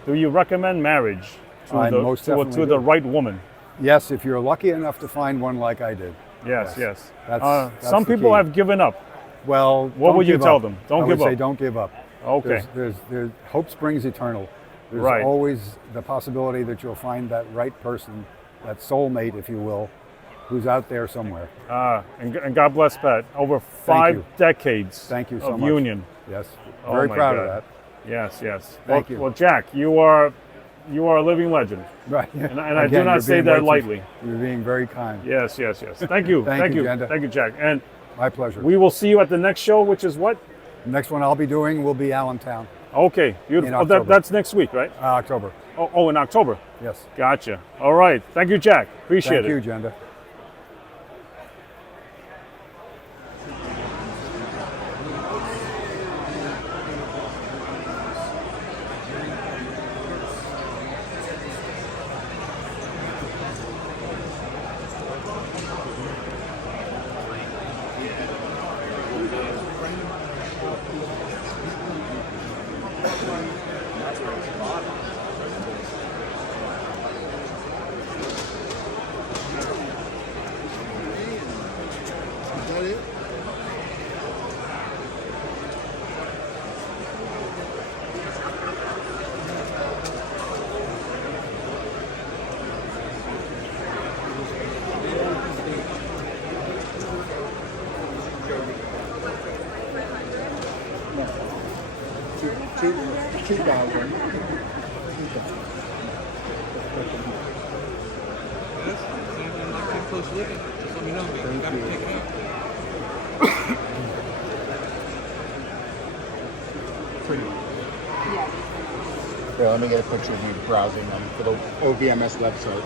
Do you recommend marriage to the right woman? Yes, if you're lucky enough to find one like I did. Yes, yes. That's some the people key. have given up. Well, what would you tell them? Don't give I would up. say don't give up. Okay. There's hope springs eternal. There's Right. always the possibility that you'll find that right person, that soulmate, if you will, who's out there somewhere. And God bless Pat. Over 5 decades Thank you so of much. union. Yes, Oh very my proud God. of that. Yes, yes. Thank well, you. Well, Jack, you are a living legend. Right. And I do Again, not you're say being that way lightly. You're being very kind. Yes, yes, yes. Thank you. Thank you, Jenda. Thank you, Jack. And my pleasure. we will see you at the next show, which is what? Next one I'll be doing will be Allentown. Okay, beautiful. In Oh, October. that's next week, right? October. Oh, in October. Yes. Gotcha. All right. Thank you, Jack. Appreciate Thank it. you, Jenda. Here, let me get a picture of you browsing them for the OVMS website.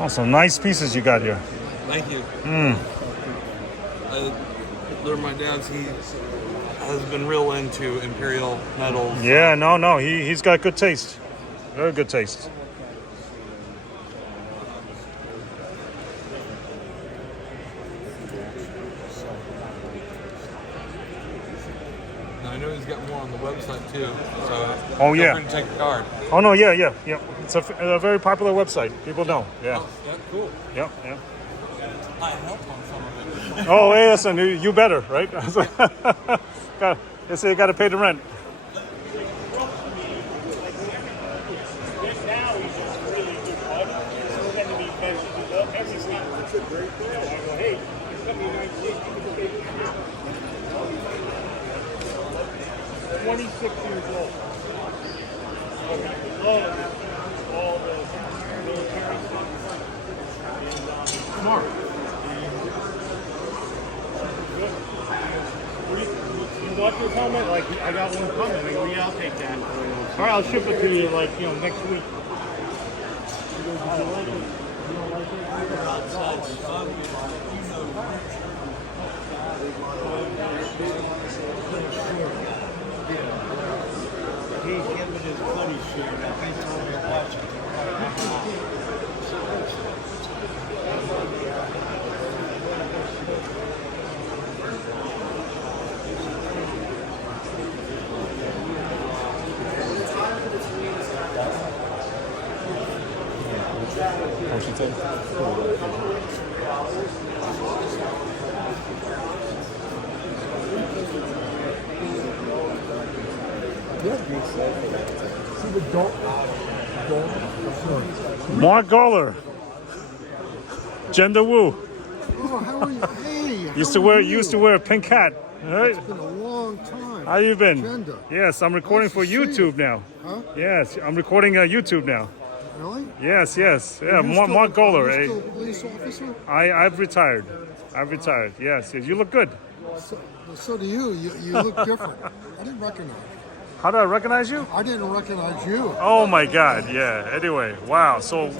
Oh, some nice pieces you got here. Thank you. They're my dad's. He has been real into imperial metals. Yeah, no, he's got good taste. Very good taste. Now, I know he's got more on the website too. So Oh, feel yeah. free to take a card. Oh, no, yeah. It's a very popular website. People know. Yeah. Oh, yeah, cool. Yeah. I helped on some of it. Oh, hey, listen, you better, right? They say you got to pay the rent. You want your helmet? Like, I got one coming. I'll take that. All right, I'll ship it to you, like, next week. He's giving his buddy share. He told me to watch it. Don't you think? See the dog. Mark Goller. Gender Woo. Oh, how are you? Hey. Used to wear a pink hat. All right. It's been a long time. How you been? Gender. Yes, I'm recording Nice for to see you. YouTube now. Huh? Yes, I'm recording YouTube now. Really? Yes. Yeah, Are you Mark Goller. Are you still a police officer? I've retired. Yes. You look good. So do you. You look different. I didn't recognize you. How do I recognize you? I didn't recognize you. Oh my God, yeah. Anyway, wow. So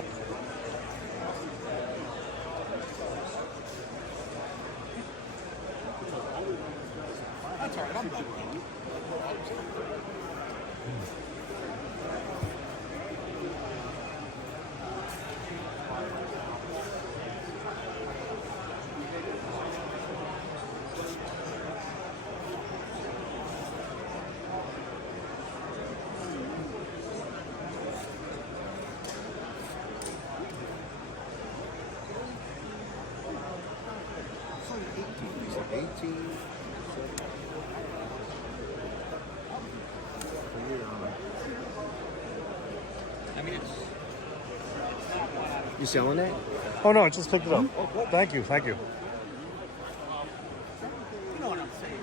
You selling it? oh no, I just picked it up. Thank you. You know what I'm saying?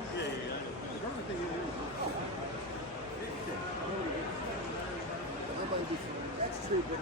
That's true, but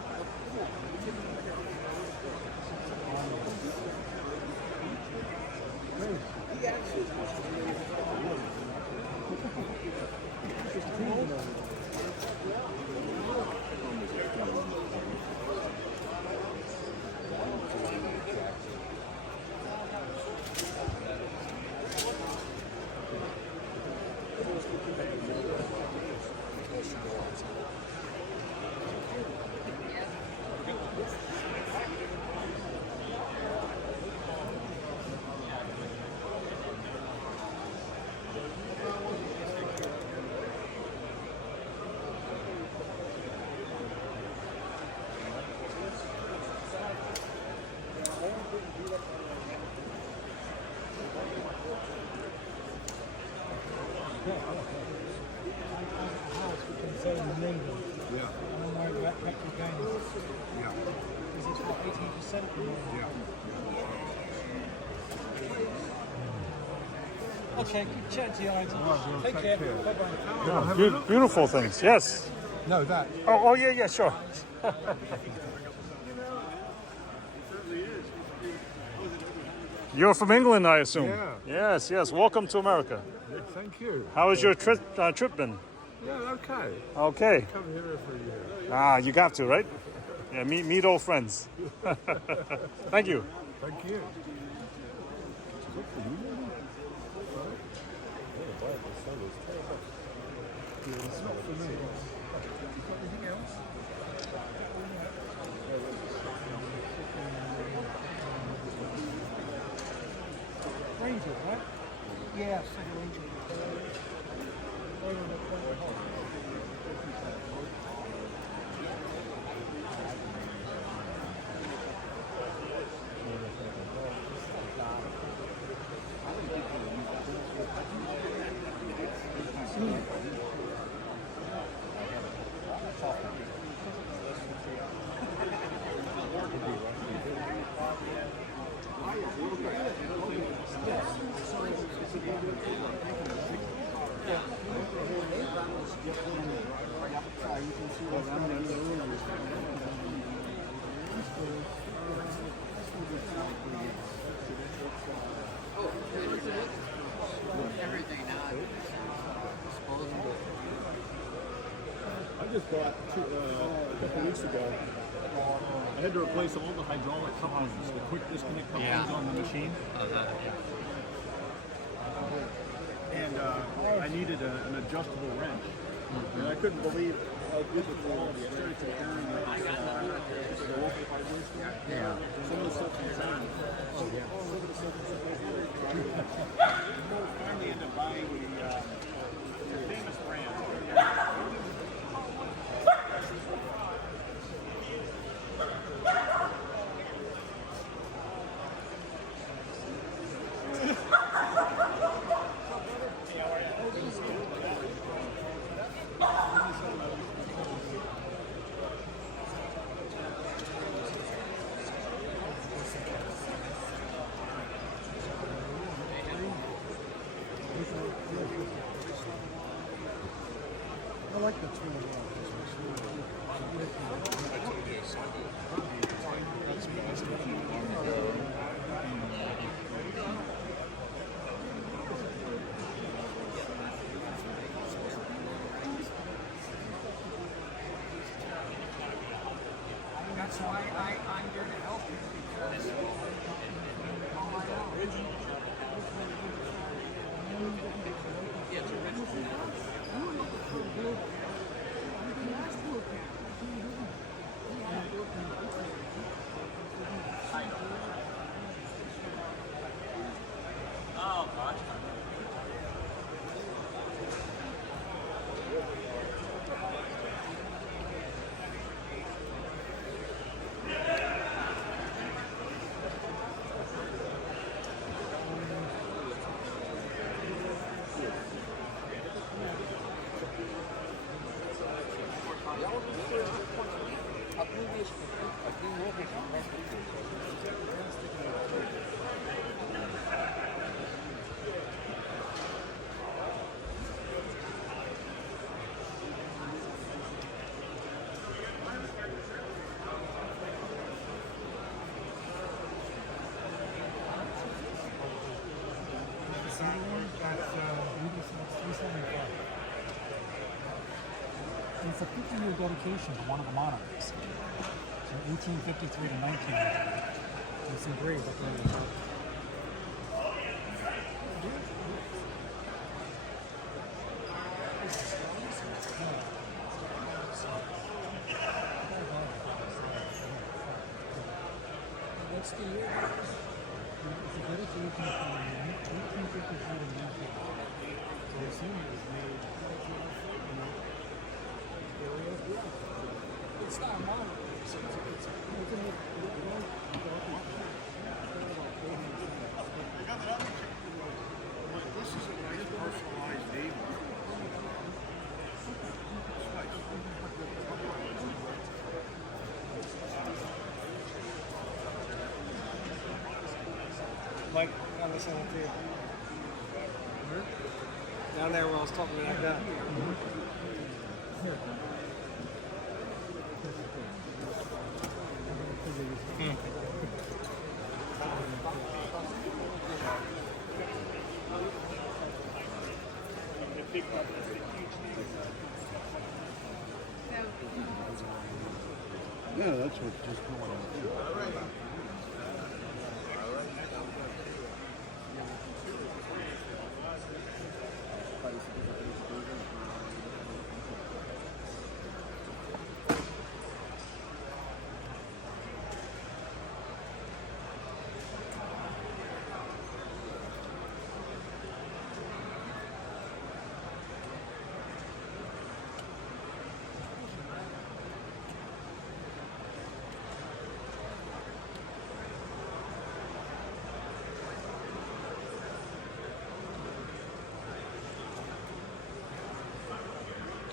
Okay, good chat to you later. Take care. Bye-bye. Yeah, beautiful things. Yes. No, that. Oh yeah, sure. You're from England, I assume. Yeah. Yes. Welcome to America. Thank you. How has your trip been? Yeah, okay. Okay. Come here every year. Ah, you got to, right? Yeah, meet old friends. Thank you. Thank you. It's not for me. Anything else? Ranger, right? Yeah, second Ranger. I just bought a couple weeks ago. I had to replace all the hydraulic couplings, the quick disconnect couplings on the machine. And I needed an adjustable wrench. And I couldn't believe how good the quality. I started comparing the local hardware store. Yeah. Some of the stuff inside. Some of the stuff finally ended up buying the famous brand. It's a 50-year dedication to one of the monarchs. From 1853 to 1953. It's engraved up there on the top. What's the year? It's a dedication from 1853 to 1953. So the senior was made, it's not modern. This is a nice personalized name. Mike, on this one too. Down there where I was talking to that guy. Yeah, that's what's just going on.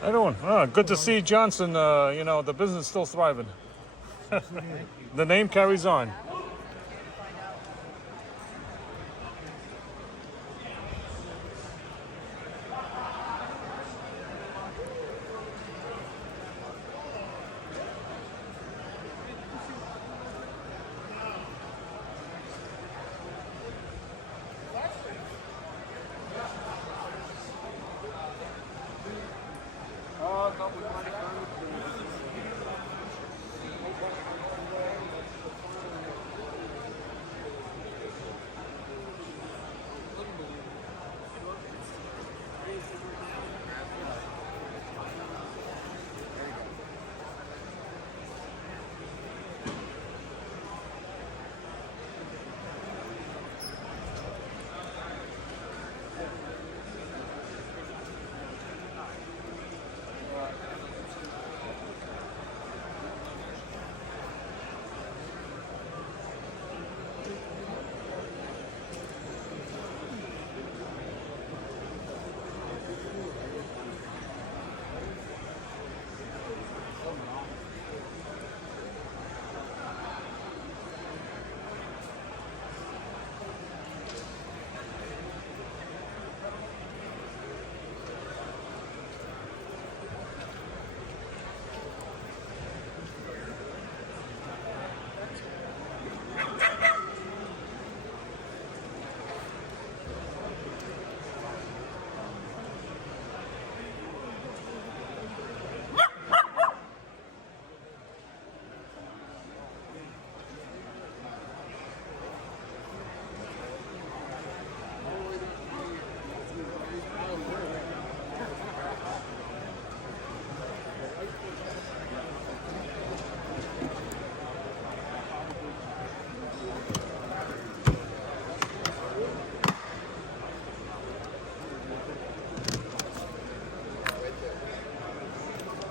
How you doing? Good to see Johnson. You know, the business is still thriving. The name carries on.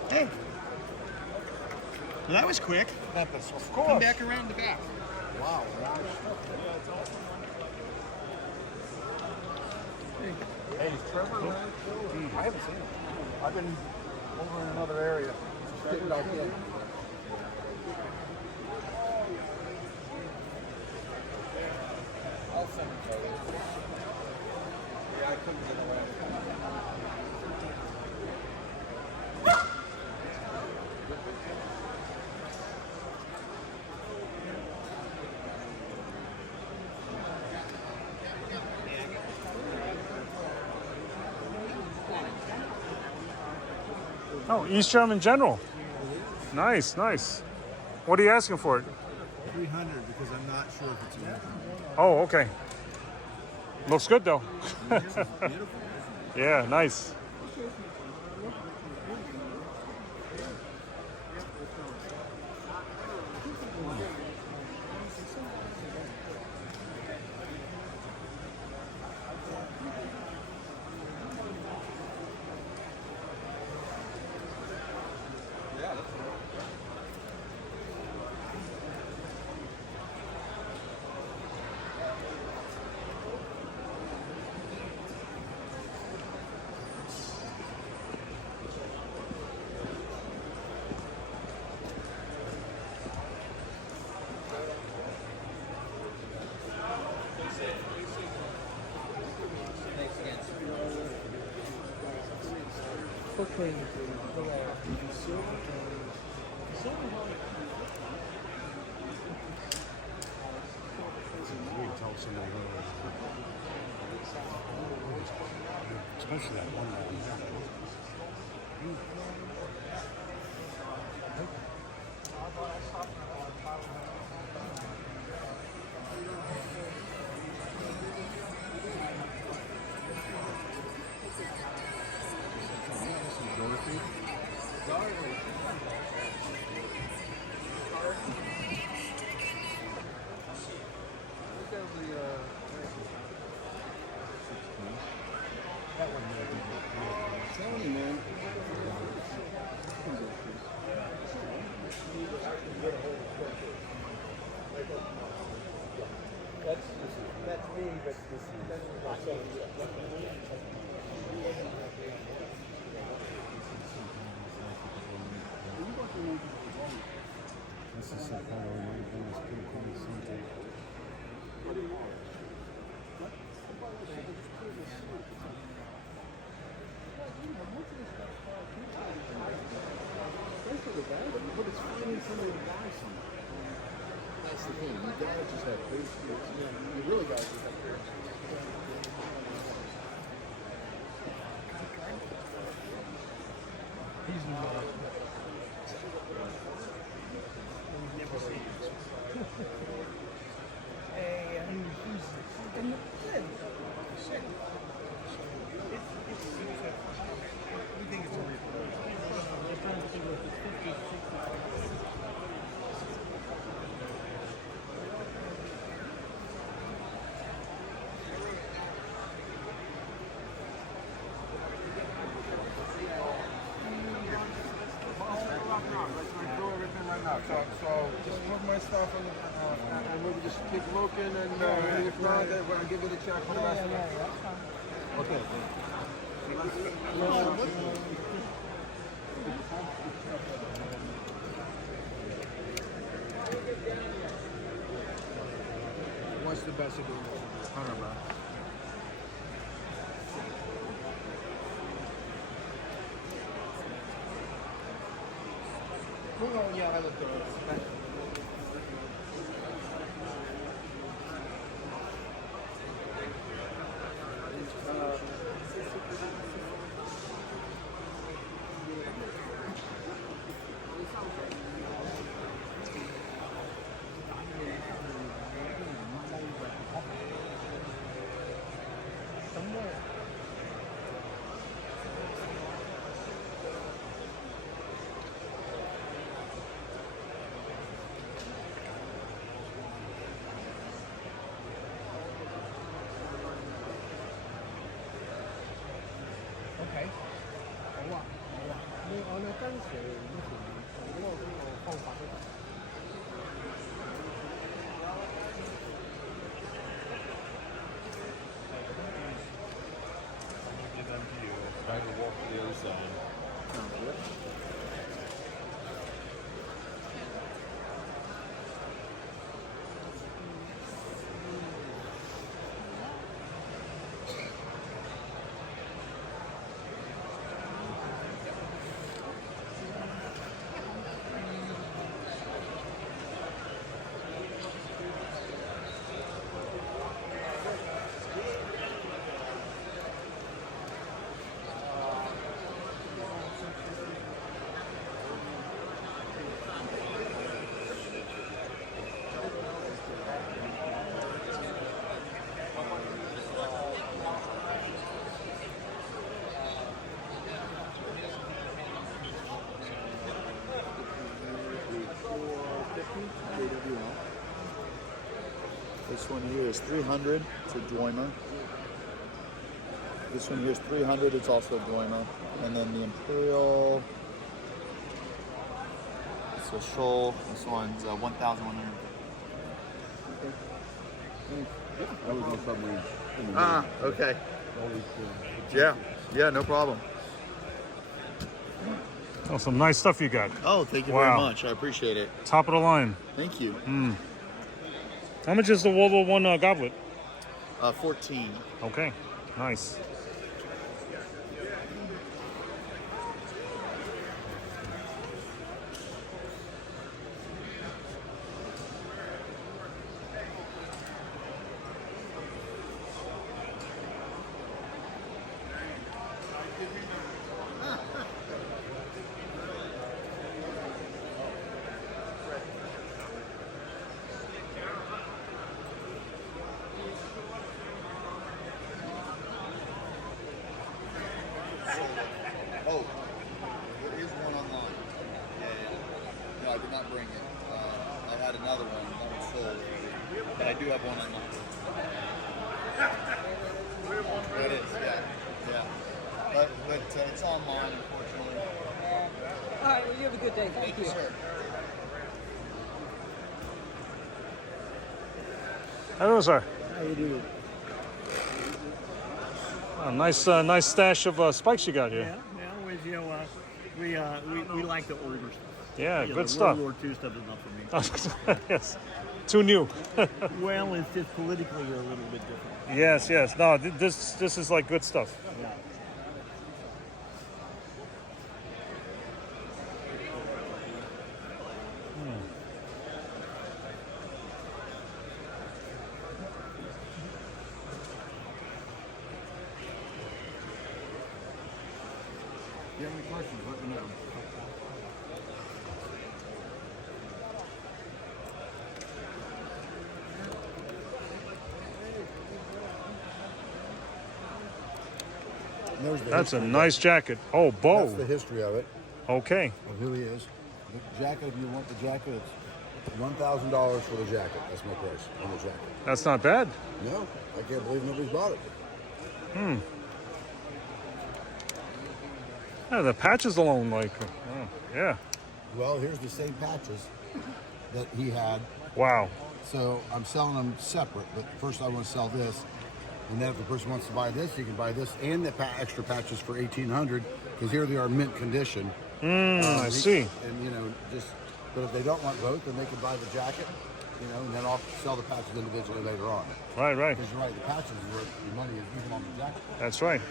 Hey. Well, that was quick. Of course. Come back around the back. Wow. Hey, is Trevor around? I haven't seen him. I've been over in another area. Getting back in. Oh, East German General. Nice, nice. What are you asking for it? 300 because I'm not sure if it's original. Oh, okay. Looks good though. Beautiful. Yeah, nice. Especially that one down This is some kind of pretty cool something. That's the thing. You gotta just have patience. You really gotta just have patience. He's not. Never seen we think it's a So just put my stuff on the, and we'll just keep looking, and if not, then I'll give you the check for the rest of it. Okay. What's the best of doing? 100 bucks. Well, yeah, I looked at it. JWL. This one here is 300. It's a Dwemer. This one here is 300. It's also a Dwemer. And then the Imperial. It's a Shoal. This one's 1,100. That was on submarine. Ah, okay. Yeah, yeah, no problem. Oh, some nice stuff you got. Oh, thank you very much. I appreciate it. Top of the line. Thank you. How much is the World War I goblet? 14. Okay, nice. Oh, there is one online. Yeah. No, I did not bring it. I had another one. That was sold. But I do have one online. It is, yeah. Yeah. But it's online, unfortunately. All right, well, you have a good day. Thank you. Sir. Hello, sir. How you doing? A nice stash of spikes you got here. Yeah, with you know, we like the older stuff. Yeah, You know, good the stuff. World War II stuff is not for me. Yes, too new. Well, it's just politically a little bit different. Yes, yes. No, this is like good stuff. Yeah. If you have any questions, let me know. That's a nice jacket. Oh, bow. That's the history of it. Okay. Of who he is. The jacket, if you want the jacket, it's $1,000 for the jacket. That's my price on the jacket. That's not bad. No, I can't believe nobody's bought it. Yeah, the patches alone, like, yeah. Well, here's the same patches that he had. Wow. So I'm selling them separate, but first I want to sell this. And then if the person wants to buy this, you can buy this and the extra patches for $1,800 because here they are mint condition. I see. And you know, but if they don't want both, then they can buy the jacket, you know, and then I'll sell the patches individually later on. Right, right. Because you're right, the patches are worth the money is even on the jacket. That's right.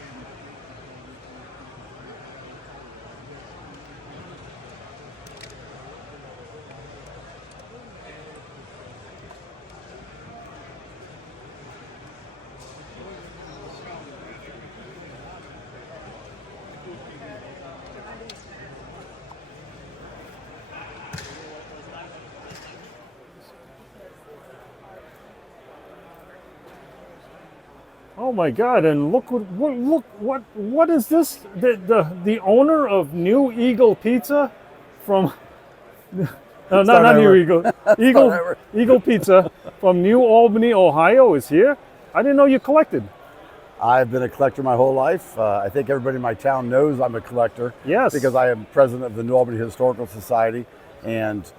Oh my God! And look what is this? The owner of New Eagle Pizza from not New Eagle Eagle Pizza from New Albany, Ohio is here. I didn't know you collected. I've been a collector my whole life. I think everybody in my town knows I'm a collector. Yes. Because I am president of the New Albany Historical Society, and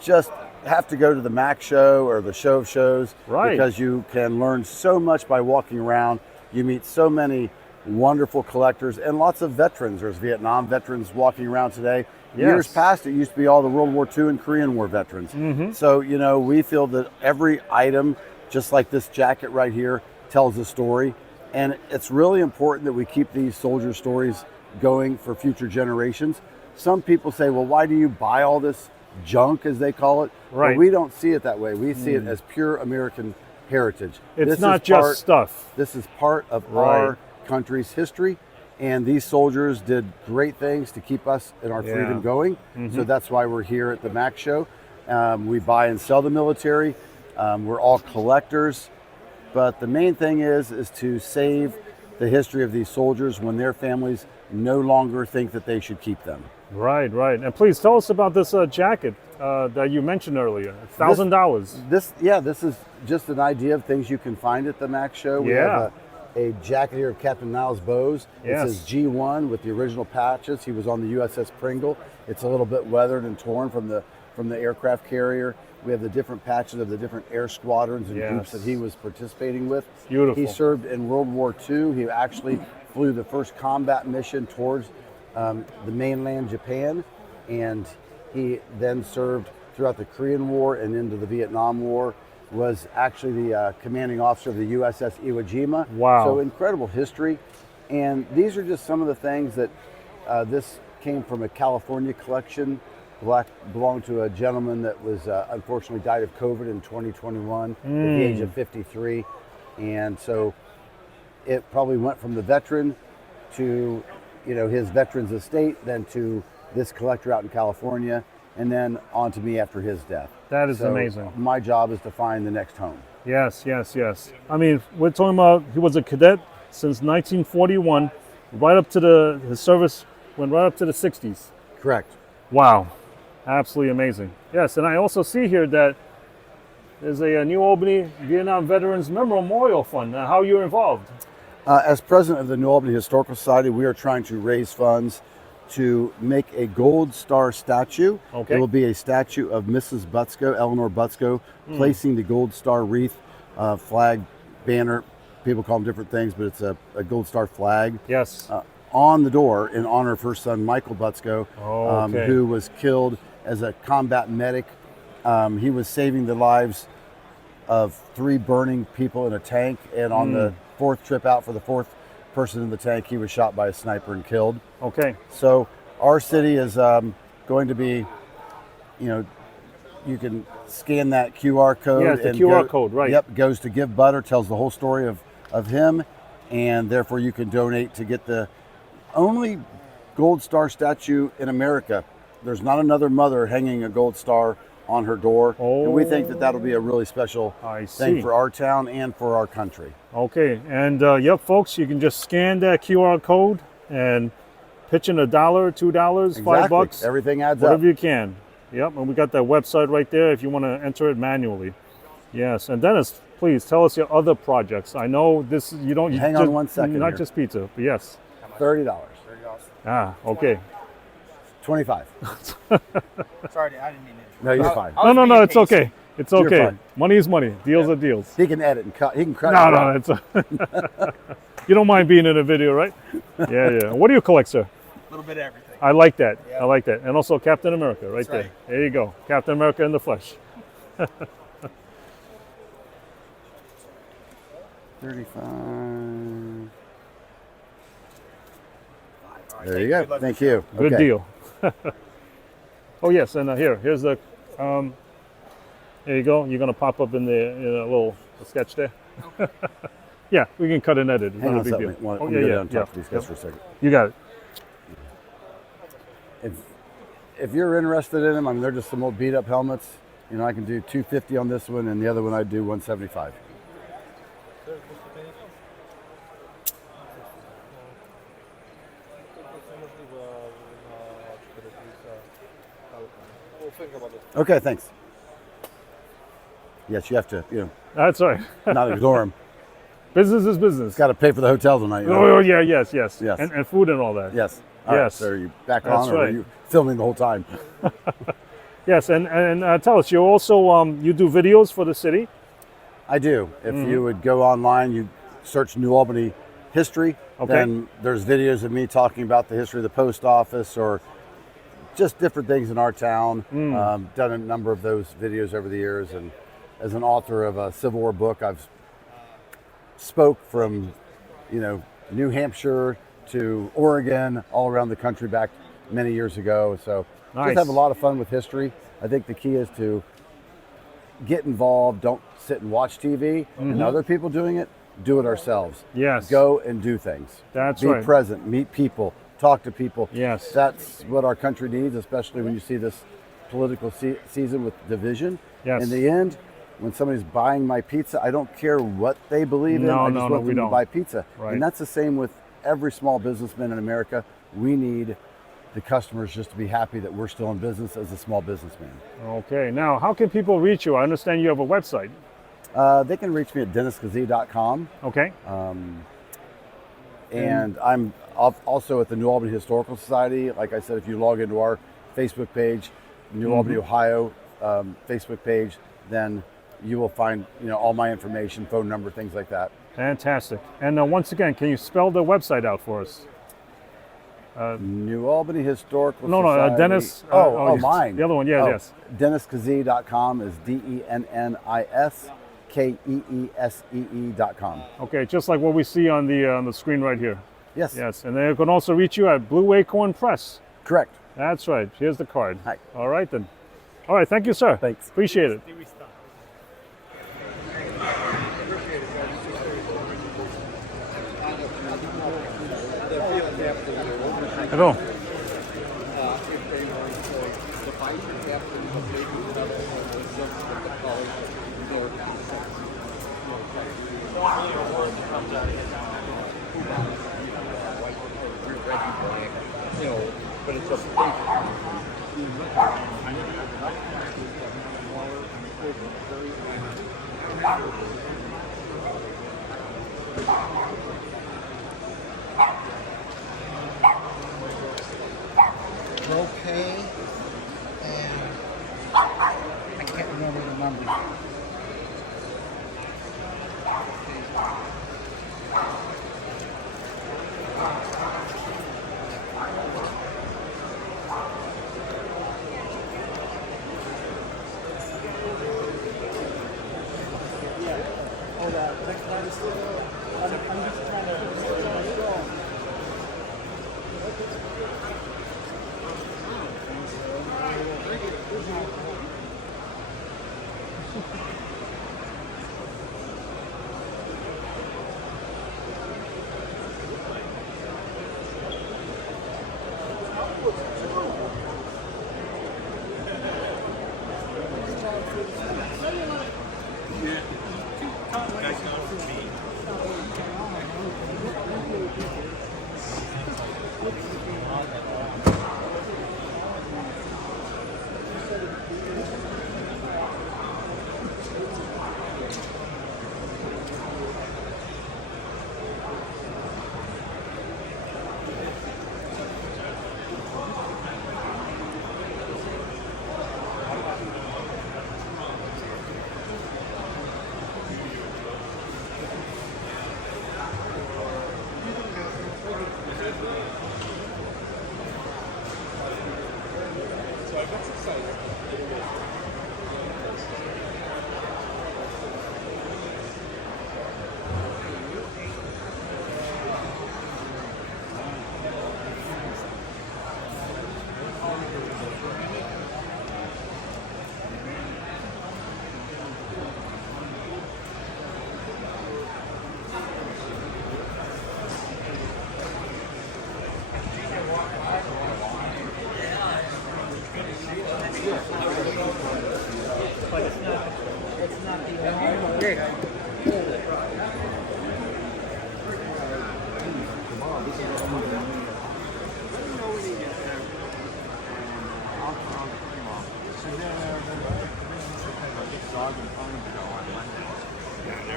just have to go to the MAC show or the show of shows, right? Because you can learn so much by walking around. You meet so many wonderful collectors and lots of veterans. There's Vietnam veterans walking around today. Yes. Years past, it used to be all the World War II and Korean War veterans. Mm-hmm. So, you know, we feel that every item, just like this jacket right here, tells a story. And it's really important that we keep these soldier stories going for future generations. Some people say, well, why do you buy all this junk, as they call it? Right. But we don't see it that way. We see it as pure American heritage. It's not just stuff. This is part of our country's history, and these soldiers did great things to keep us and our freedom going. Mm-hmm. So that's why we're here at the MAC show. We buy and sell the military. We're all collectors, but the main thing is to save the history of these soldiers when their families no longer think that they should keep them. Right, right. And please tell us about this jacket. that you mentioned earlier. $1,000. This is just an idea of things you can find at the MAC show. We have a jacket here of Captain Niles Bowes. It says G1 with the original patches. He was on the USS Pringle. It's a little bit weathered and torn from the aircraft carrier. We have the different patches of the different air squadrons and groups that he was participating with. Beautiful. He served in World War II. He actually flew the first combat mission towards the mainland Japan, and he then served throughout the Korean War and into the Vietnam War. Was actually the commanding officer of the USS Iwo Jima. Wow. So incredible history. And these are just some of the things that this came from a California collection. Belonged to a gentleman that was unfortunately died of COVID in 2021 at the age of 53. And so it probably went from the veteran to, his veteran's estate, then to this collector out in California, and then on to me after his death. That is amazing. My job is to find the next home. Yes. I mean, we're talking about he was a cadet since 1941, right up to his service went right up to the 60s. Correct. Wow. Absolutely amazing. Yes, and I also see here that there's a New Albany Vietnam Veterans Memorial Fund. How are you involved? As president of the New Albany Historical Society, we are trying to raise funds to make a gold star statue. Okay. It will be a statue of Mrs. Butsko, Eleanor Butsko, placing the gold star wreath, flag, banner. People call them different things, but it's a gold star flag. Yes. On the door in honor of her son, Michael Butsko, who was killed as a combat medic. He was saving the lives of 3 burning people in a tank, and on the 4th trip out for the 4th person in the tank, he was shot by a sniper and killed. Okay. So our city is going to be, you can scan that QR code. Yes, the QR code, right. Yep, goes to Give Butter, tells the whole story of him, and therefore you can donate to get the only gold star statue in America. There's not another mother hanging a gold star on her door. And we think that that'll be a really special thing for our town and for our country. Okay, and yep, folks, you can just scan that QR code and pitch in $1, $2, $5. Everything adds whatever up. you can. Yep, and we got that website right there if you want to enter it manually. Yes, and Dennis, please tell us your other projects. I know this you don't hang on 1 second. Not just pizza, but yes. $30. Ah, okay. 25. Sorry, I didn't mean to. No, you're fine. No, it's okay. It's You're okay. fine. Money is money. Deals are deals. He can edit and cut. He can cut. No, it's you don't mind being in a video, right? Yeah. What do you collect, sir? A little bit of everything. I like that. Yeah. I like that. And also Captain America right there. There you go. Captain America in the flesh. 35. There you go. Thank you. Good Okay. deal. Oh yes, and here's the. There you go. You're gonna pop up in the a little sketch there. Yeah, we can cut and edit. It's Hang not on a a big second. deal. Let me go down and talk to these guys for a second. You got it. If you're interested in them, I mean, they're just some old beat up helmets. I can do $250 on this one, and the other one I'd do $175. Okay, thanks. Yes, you have to, That's right. not ignore them. Business is business. Got to pay for the hotel tonight. Oh yeah, yes. Yes. And food and all that. Yes. All right, Yes. so are you back That's on, or are right. you filming the whole time? Yes, and tell us, you also you do videos for the city. I do. If you would go online, you search New Albany history, then there's videos of me talking about the history of the post office or just different things in our town. Done a number of those videos over the years, and as an author of a Civil War book, I've spoke from, New Hampshire to Oregon, all around the country back many years ago. So Nice. just have a lot of fun with history. I think the key is to get involved. Don't sit and watch TV and other people doing it. Do it ourselves. Yes. Go and do things. That's Be right. present. Meet people. Talk to people. Yes. That's what our country needs, especially when you see this political season with division. Yes. In the end, when somebody's buying my pizza, I don't care what they believe in. No, I just no, want no, them we to don't. buy pizza. Right. And that's the same with every small businessman in America. We need the customers just to be happy that we're still in business as a small businessman. Okay, now how can people reach you? I understand you have a website. They can reach me at DennisKeesee.com. Okay. And I'm also at the New Albany Historical Society. Like I said, if you log into our Facebook page, New Albany, Ohio Facebook page, then you will find all my information, phone number, things like that. Fantastic. And once again, can you spell the website out for us? New Albany Historical No, Society. Dennis. Mine. The other one, yes. DennisKeesee.com is DennisKeesee.com. Okay, just like what we see on the screen right here. Yes. Yes, and they can also reach you at Blue Acorn Press. Correct. That's right. Here's the card. Hi. All right then. All right, thank you, sir. Thanks. Appreciate it. Hello. But it's a Okay. And I can't remember the numbers.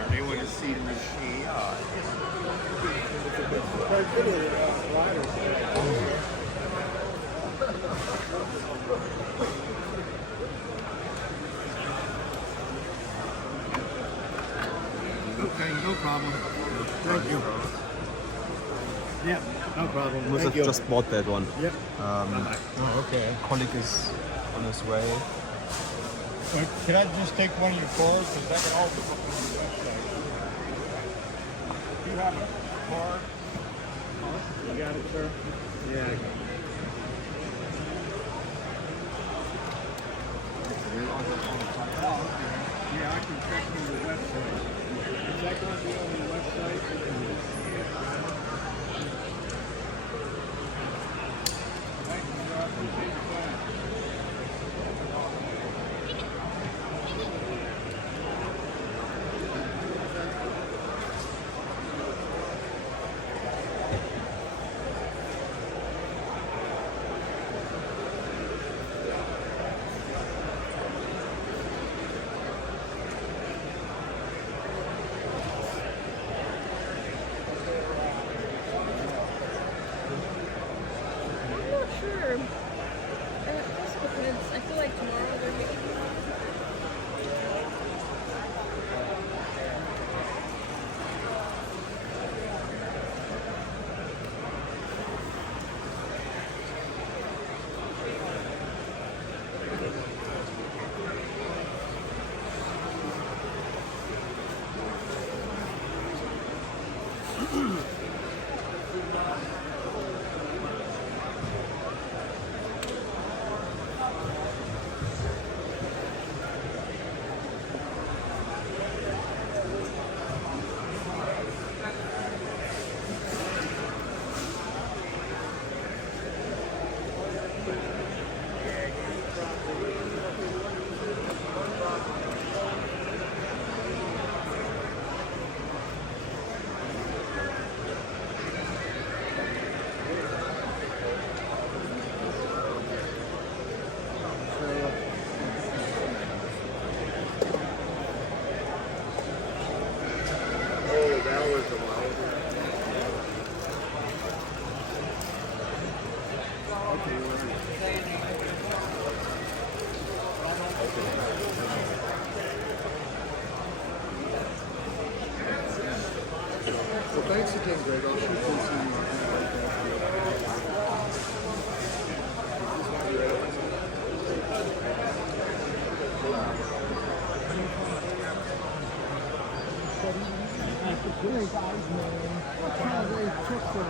They want to see the machine. Okay, no problem. Thank you. Yeah, no problem. Must Thank have you. just bought that one. Yep. Oh, okay. Colleague is on his way. Can I just take one of your cards? Because that can also go on the website. Do you have a card? You got it, sir? Yeah, I got it. Yeah, I can check on the website. Is that going to be on the website? Thank you, sir. I appreciate your time. Well, thanks again, Greg. I'll shoot this in. Really guys, man. Kind of really took the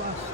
rust.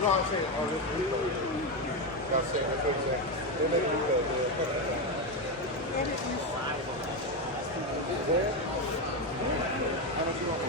No, I'm saying, that's what I'm saying. They make Where? How much you want for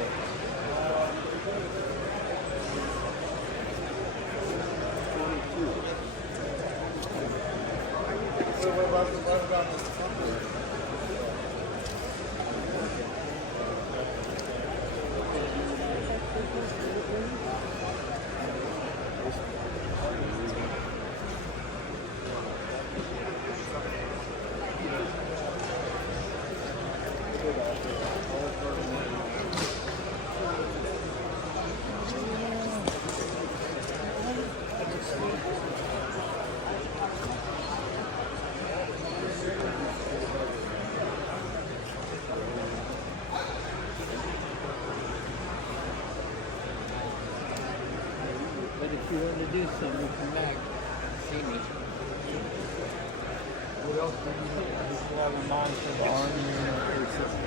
But if you want to do something, come back, see me. What else do you need? I just have a mind for the Army and the Air System.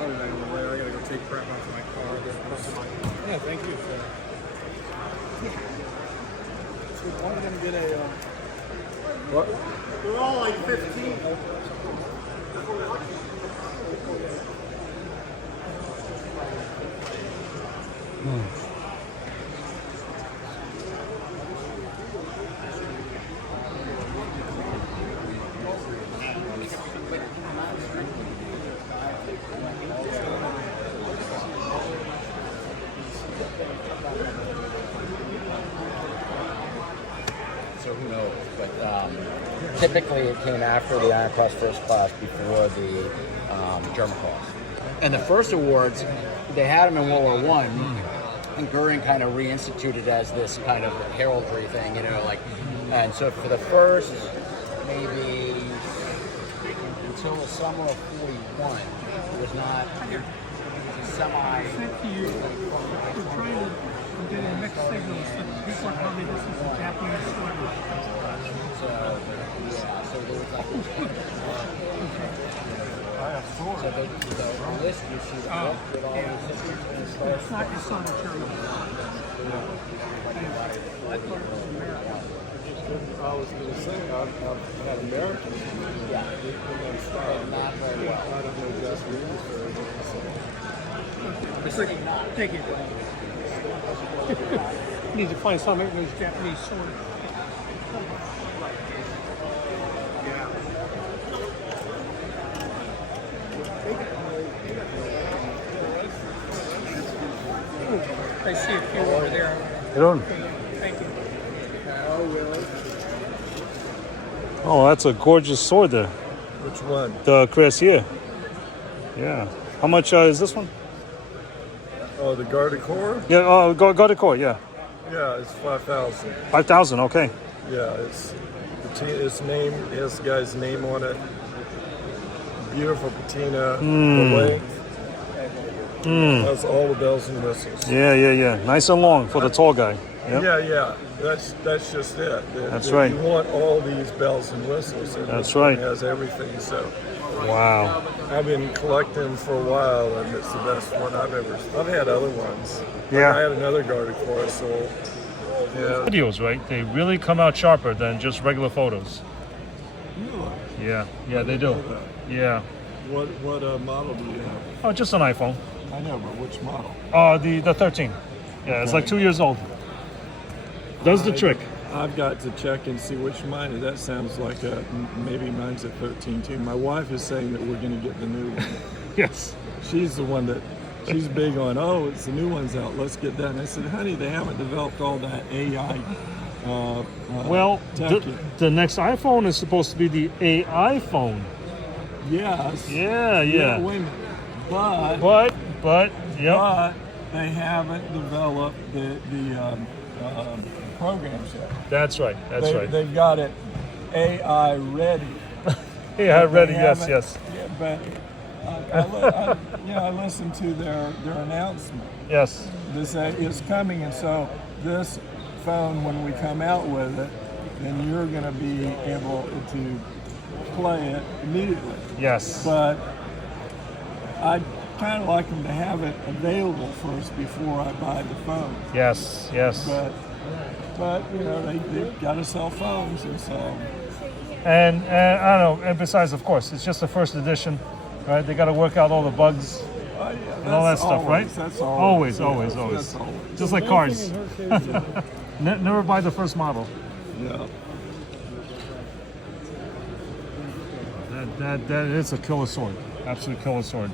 I gotta go take crap off my car. Yeah, thank you, sir. So one of them get a. What? They're all like 15. So who knows? But typically it came after the Iron Cross First Class, before the German Cross. And the first awards, they had them in World War I, and Goering kind of reinstituted as this kind of heraldry thing, you know, like, and so for the first maybe until the summer of 41, it was not, it was a semi. We're trying to get a mixed signal so that people are telling me this is a Japanese story. So, yeah, so there was like so the list you see with all these history and stuff. It's not just on the German. I was going to say, I've had Americans. Yeah. Not very well. I don't know Japanese very well. Take it. You need to find something with those Japanese swords. Yeah. I see a few over there. You don't? Thank you. Oh, that's a gorgeous sword there. Which one? The cuirassier. Yeah. How much is this one? Oh, the Garde Corps? Yeah, Garde Corps, yeah. Yeah, it's 5,000. 5,000, okay. Yeah, its name, this guy's name on it. Beautiful patina, the length. Has all the bells and whistles. Yeah. Nice and long for the tall guy. Yep. Yeah. That's just it. That's right. You want all these bells and whistles. And That's this one right. has everything. So. Wow. I've been collecting for a while, and it's the best one I've had other ones. Yeah. I had another Garde Corps, so. Yeah. Videos, right? They really come out sharper than just regular photos. Really? Yeah, they do. Yeah. What model do you have? Oh, just an iPhone. I know, but which model? The 13. Yeah, it's like 2 years old. Does the trick. I've got to check and see which mine is. That sounds like maybe mine's a 13 too. My wife is saying that we're going to get the new one. Yes. She's the one that, she's big on, it's the new one's out, let's get that. And I said, honey, they haven't developed all that AI Well, tech the next iPhone is supposed to be the AI phone. Yes. Yeah. Wait a minute. But they haven't developed the programs yet. That's right. They've got it AI ready. AI ready. They Yes. Yeah, but I listened to their announcement. Yes. This is coming, and so this phone, when we come out with it, then you're going to be able to play it immediately. Yes. But I'd kind of like them to have it available first before I buy the phone. Yes. But they've got to sell phones, and so. And I don't know. And besides, of course, it's just the first edition, right? They got to work out all the bugs and all that stuff, right? That's always. That's always. Just like cars. Never buy the first model. Yeah. That is a killer sword. Absolute killer sword.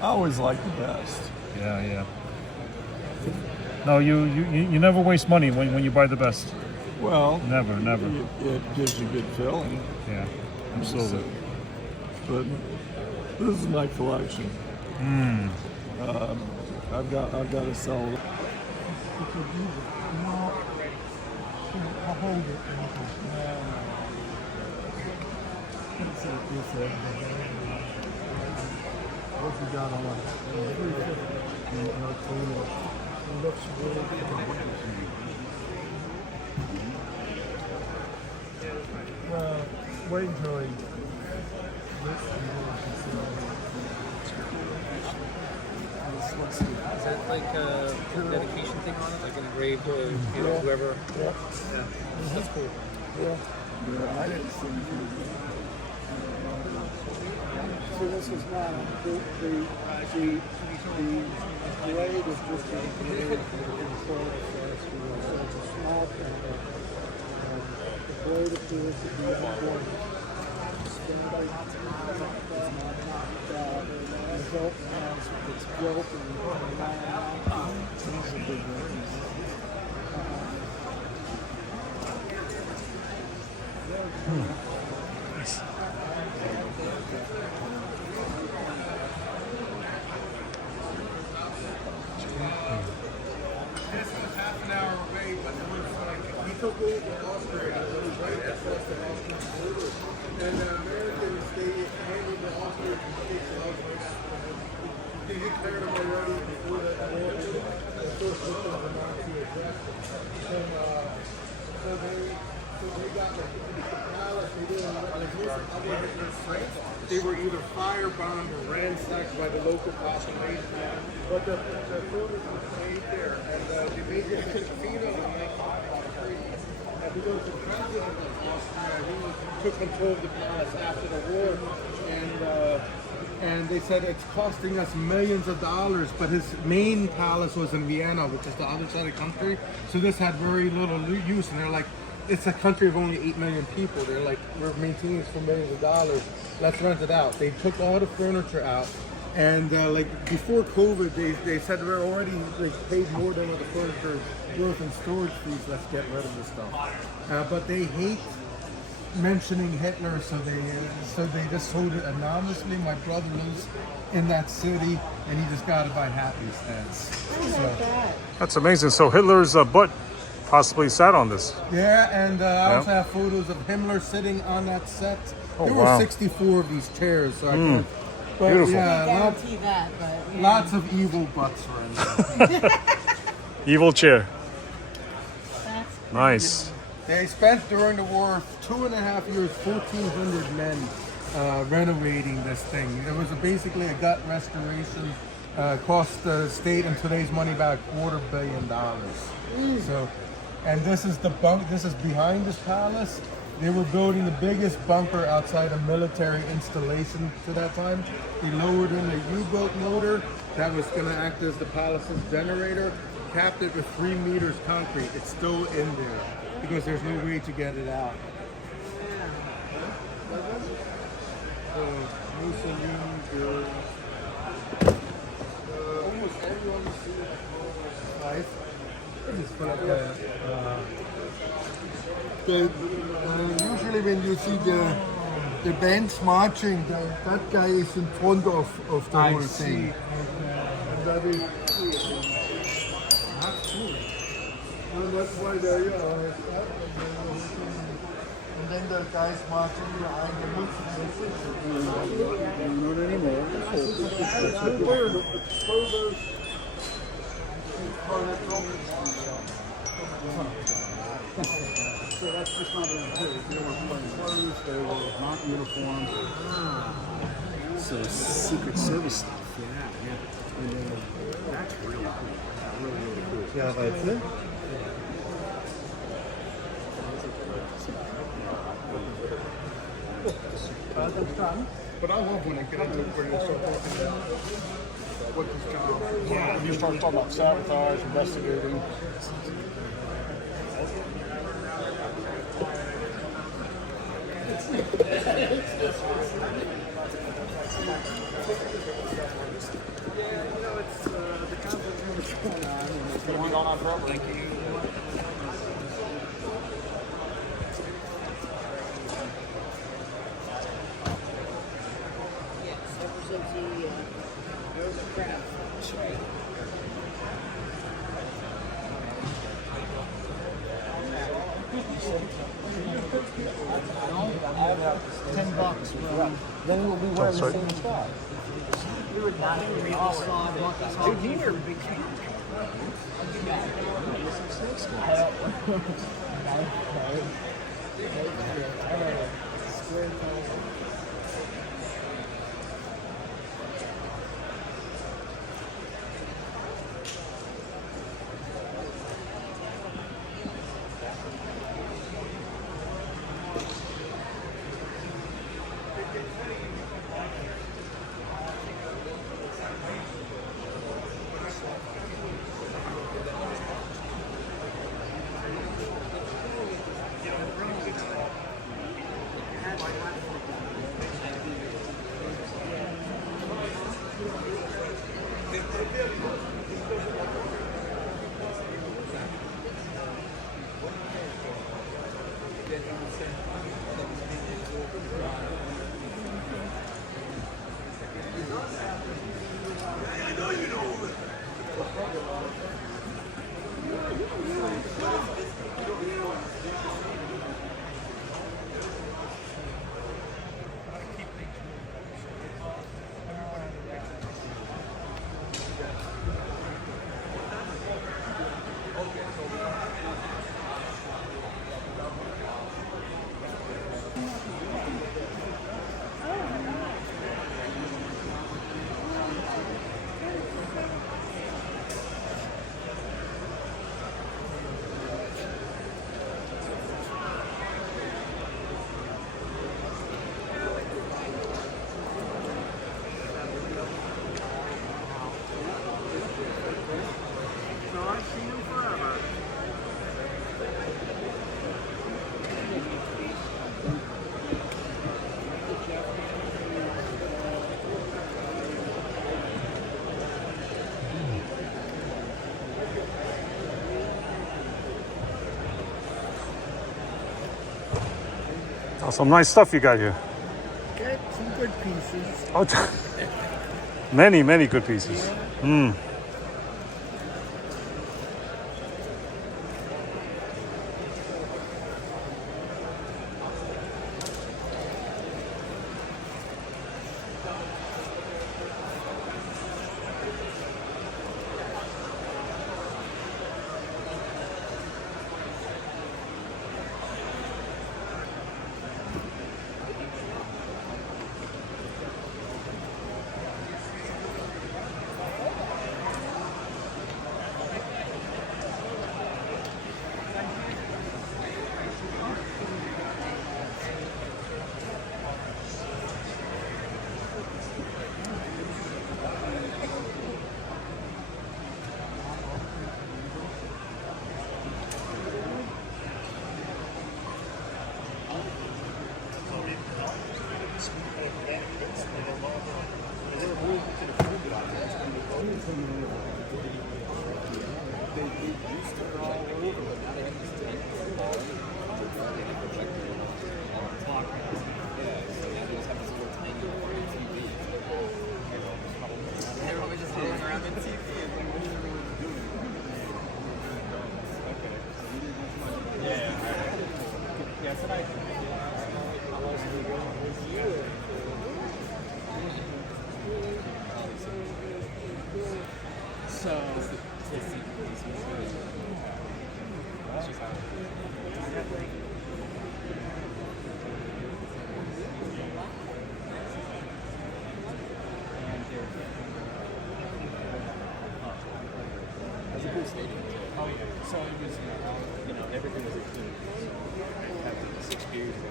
I always like the best. Yeah. No, you never waste money when you buy the best. Well, never. It gives you good feeling. Yeah, absolutely. But this is my collection. I've got to sell it. I'll hold it. What you got on it? It looks really good. Well, wait until he Let's see. Is that like a dedication thing on it? Like an engraved, whoever? Yeah. That's cool. Yeah, I didn't see anything. So this is not the blade is just a blade so it's a small thing. The blade appears to be one. It's built They were either firebombed or ransacked by the local population. But the buildings were made there, and they made it in Casino in 1953. And because the president of Austria, he took control of the palace after the war, and they said it's costing us millions of dollars, but his main palace was in Vienna, which is the other side of the country. So this had very little use, and they're like, it's a country of only 8 million people. They're like, we're maintaining this for millions of dollars. Let's rent it out. They took all the furniture out, And like before COVID, they said we're already paid more than what the furniture worth in storage fees. Let's get rid of this stuff. But they hate mentioning Hitler, so they just hold it anonymously. My brother lives in that city, and he just got it by happenstance. So, That's amazing. So Hitler's butt possibly sat on this. yeah, and I also have photos of Himmler sitting on that set. Oh, there wow. were 64 of these chairs, so I can't. But Beautiful. yeah, Guarantee that, but yeah. lots of evil butts were in there. Evil chair. That's Nice. They spent during the war 2.5 years, 1,400 men renovating this thing. It was basically a gut restoration. Cost the state in today's money about $250 million. So, and this is the bunk. This is behind this palace. They were building the biggest bunker outside a military installation to that time. They lowered in a U-boat motor that was going to act as the palace's generator. Capped it with 3 meters concrete. It's still in there because there's no way to get it out. So Mussolini built almost everyone you see is life. Just put up usually when you see the bands marching, that guy is in front of the whole thing. And that is that's cool. And that's why they are. And then the guys marching behind the not anymore. So that's just not what they did. They were playing clothes, they were not uniformed. So Secret Service stuff, yeah. And that's really cool. Really cool. Yeah, that's it. But I love when they get into it where they start talking about what this job is. Yeah, if you start talking about sabotage, investigating. Thank you. $10. Then we'll be wearing the same stuff. You would not agree with dude, you were a big fan. Oh, some nice stuff you got here. Got some good pieces. Oh, many, many good pieces. Mm.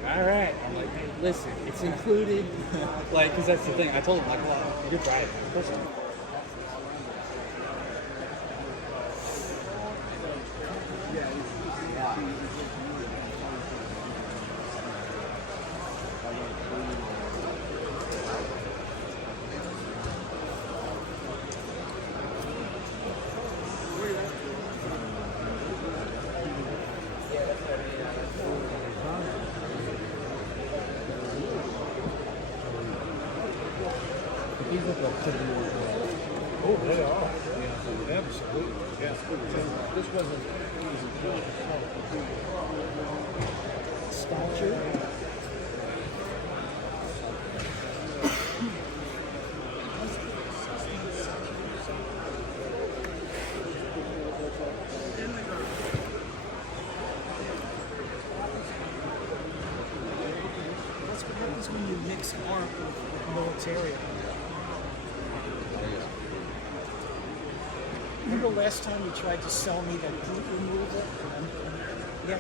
All right. I'm like, hey, listen, it's included. Like, because that's the thing. I told him, like, well, you're right. Of course not. Oh, they are. Absolutely. Yeah. This wasn't Statue. That's what happens when you mix art with militaria. Remember last time you tried to sell me that boot removal? Yeah.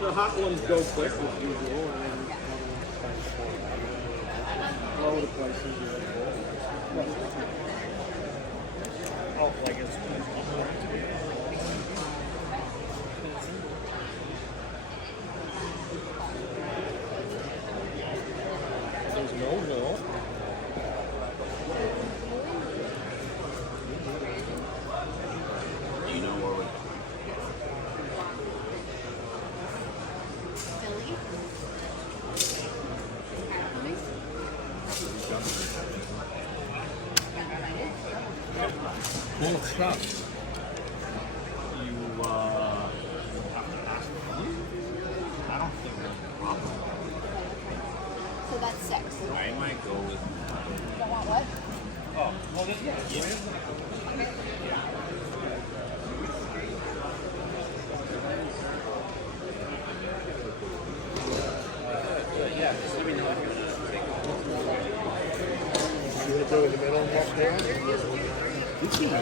The hot ones go quick as usual, and then lower the prices. Oh, like it's. There's no. stuff, you have to ask for money. I don't think there's a problem. So that's 6. I might go with. You don't want what? Oh, well, then, yeah. Yeah, just let me know if you want to take it. You want to go in the middle and walk down? You can do that.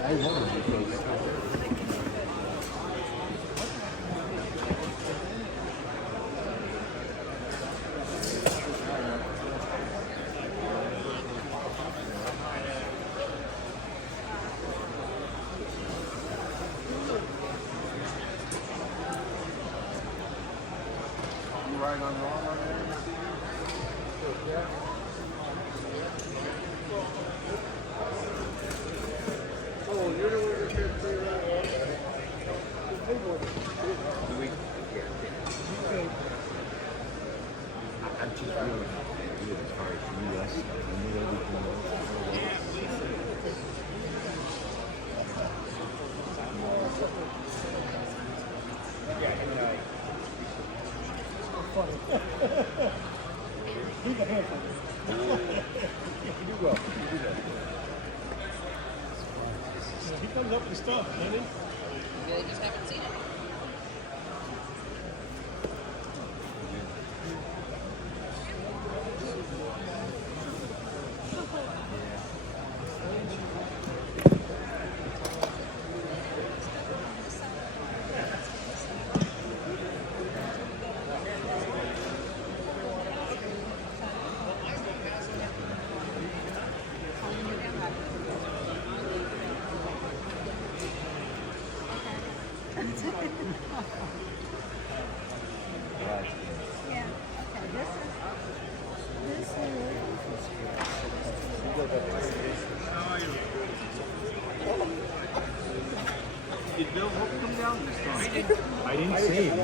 I wondered because You ride on wrong on there? Oh, you're the one that can't play around. I'm just really good as far as US. I knew everything else. He's a handful. You do well. You do that. He comes up with stuff, doesn't he? They just haven't seen it. Did Bill Hope come down this time? I didn't see him.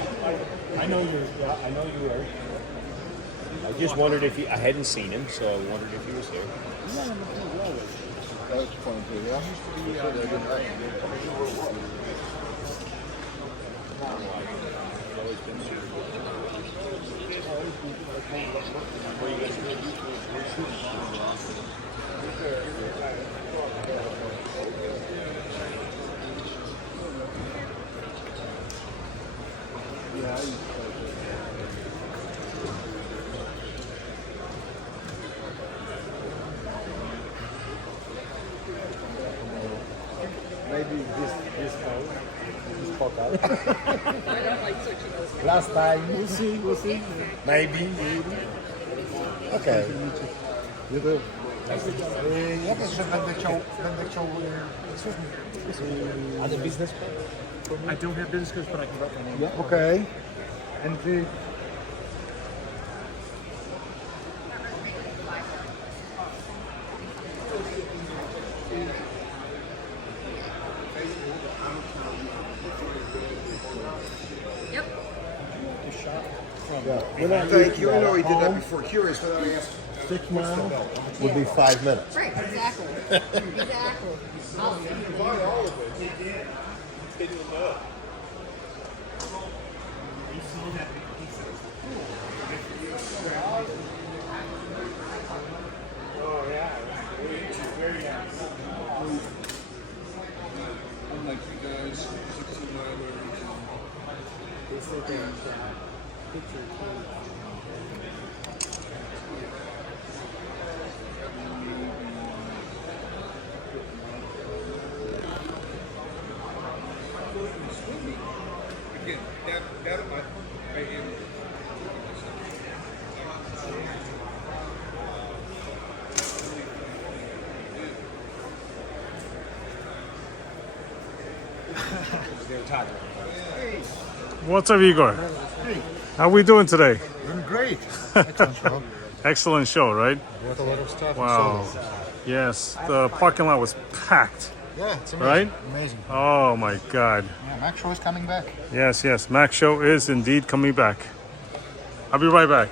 I know you were. I just wondered if I hadn't seen him, so I wondered if he was there. That was fun too, yeah? Maybe this house, this hotel. I don't like searching those. Last time. We'll see. We'll see. Maybe. Okay. You do. Jak jest, że będę chciał a the business card? I don't have business cards, but I can write my name. Yeah, okay. And Yep. Thank you. I know he did that before. Curious without asking. 6 miles would be 5 minutes. Right, exactly. Exactly. Oh yeah, very nice. Unlike you guys, 69 They said there's picture too. Again, that I am. What's up, Igor? Hey, How we doing today? doing great. Excellent show. Excellent show, right? Bought a lot of stuff. Wow. and sold it. Yes, the parking lot was packed. Yeah, it's amazing. Right? Amazing. Oh my God. Yeah, Mac Show is coming back. Yes, yes. Mac Show is indeed coming back. I'll be right back.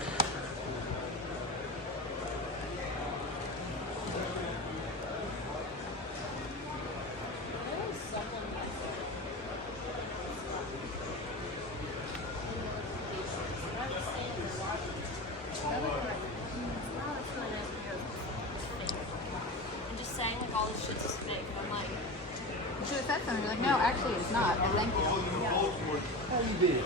I'm just saying, like, all this shit's fake, and I'm like, you should have said something. You're like, no, actually, it's not. But thank you. How you been?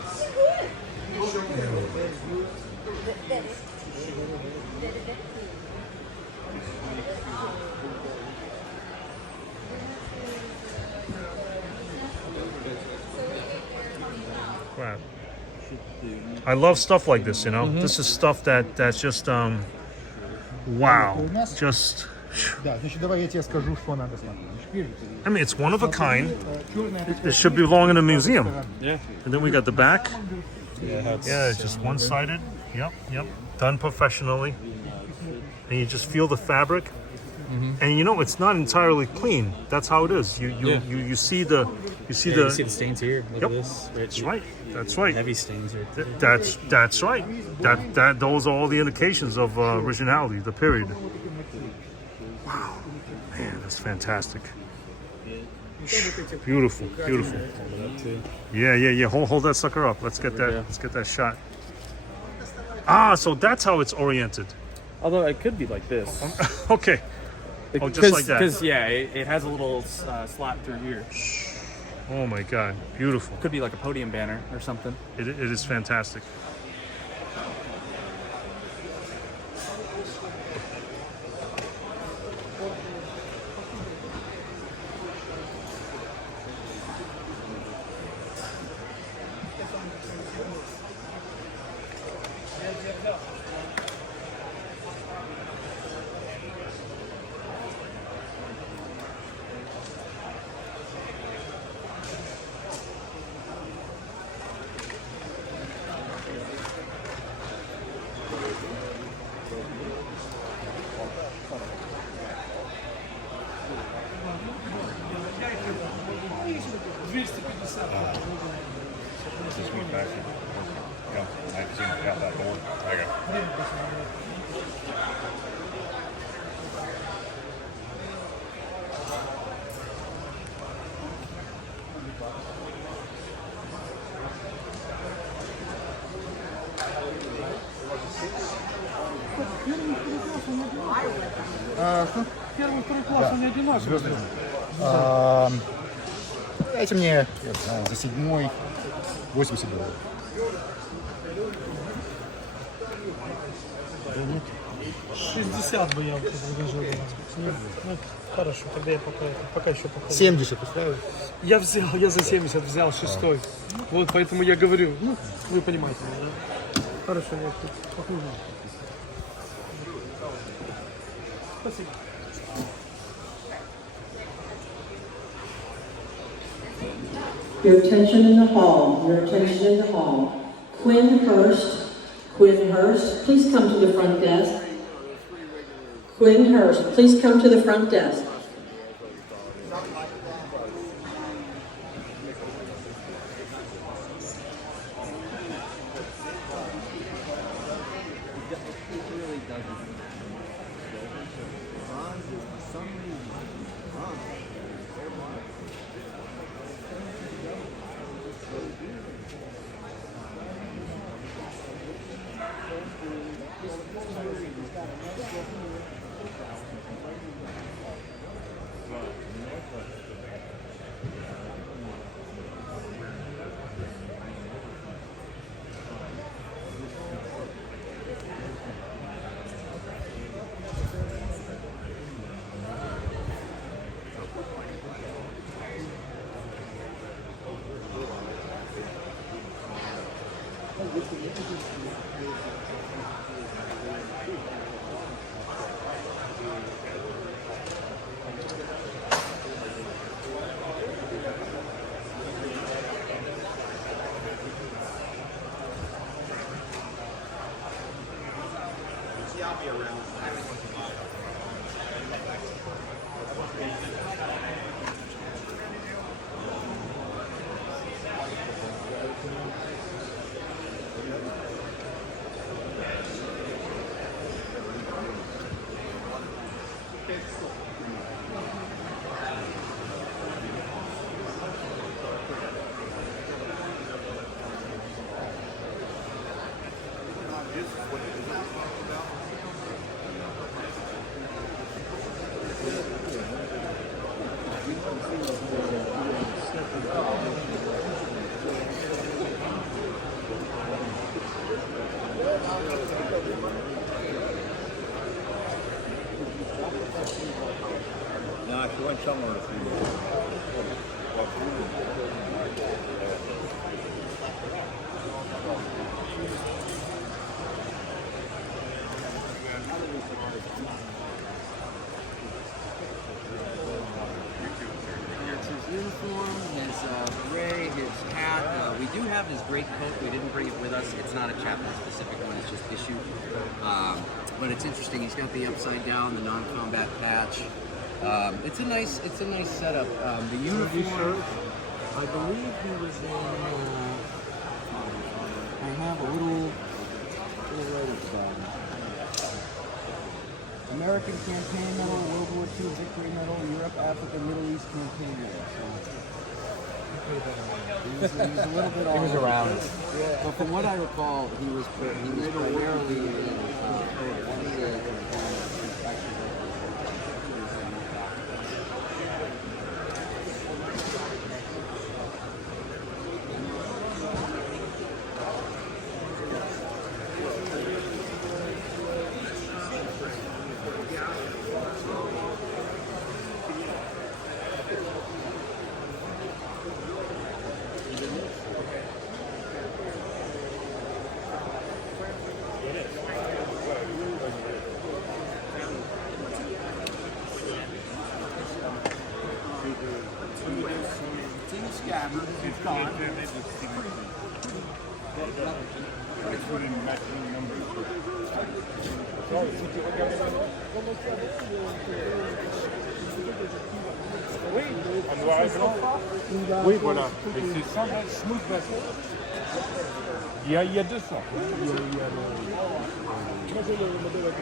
Crap. I love stuff like this, you know. This is stuff that's just wow. Just Да, значит, давай я тебе скажу, что надо смотреть. I mean, it's one of a kind. It should belong in a museum. Yeah. And then we got the back. Yeah, It's just one-sided. Yep, yep. Done professionally. And you just feel the fabric. And you know, it's not entirely clean. That's how it is. You see the You see the stains here. Look Yep. at this. That's right. That's right. Heavy stains right there. That's right. Those are all the indications of originality, the period. Wow, man, that's fantastic. Beautiful, beautiful. Yeah. Hold that sucker up. Let's get that. Let's get that shot. Ah, so that's how it's oriented. Although it could be like this. Okay. Oh, just like that. Because yeah, it has a little slot through here. Oh my God, beautiful. Could be like a podium banner or something. It is fantastic. Первый, второй класс, они одинаковые. Дайте мне, я знаю, за 7-й, $80. Да нет. 60 бы я предложил. Ну, хорошо, тогда я пока еще пока. 70 устраивает? Я за 70 взял 6-й. Вот поэтому я говорю, ну, вы понимаете, да? Хорошо, я тут похуже. Спасибо. Your attention in the hall, your attention in the hall. Quinn Hurst, please come to the front desk. Quinn Hurst, please come to the front desk. No, if you went somewhere with It's his uniform, his beret, his hat. We do have his great coat. We didn't bring it with us. It's not a chaplain-specific one. It's just issued. But it's interesting. He's got the upside down, the non-combat patch. It's a nice setup. The uniform. I believe he was in. I have a little right at the bottom. American Campaign Medal, World War II Victory Medal, Europe, Africa, Middle East Campaign Medal. So he was a little bit all He was over the around. place. But from what I recall, he was primarily It's gone. Oui, voilà. Et c'est sans smooth vessel. Il y a deux sortes. Il y a le... Moi, j'ai le modèle avec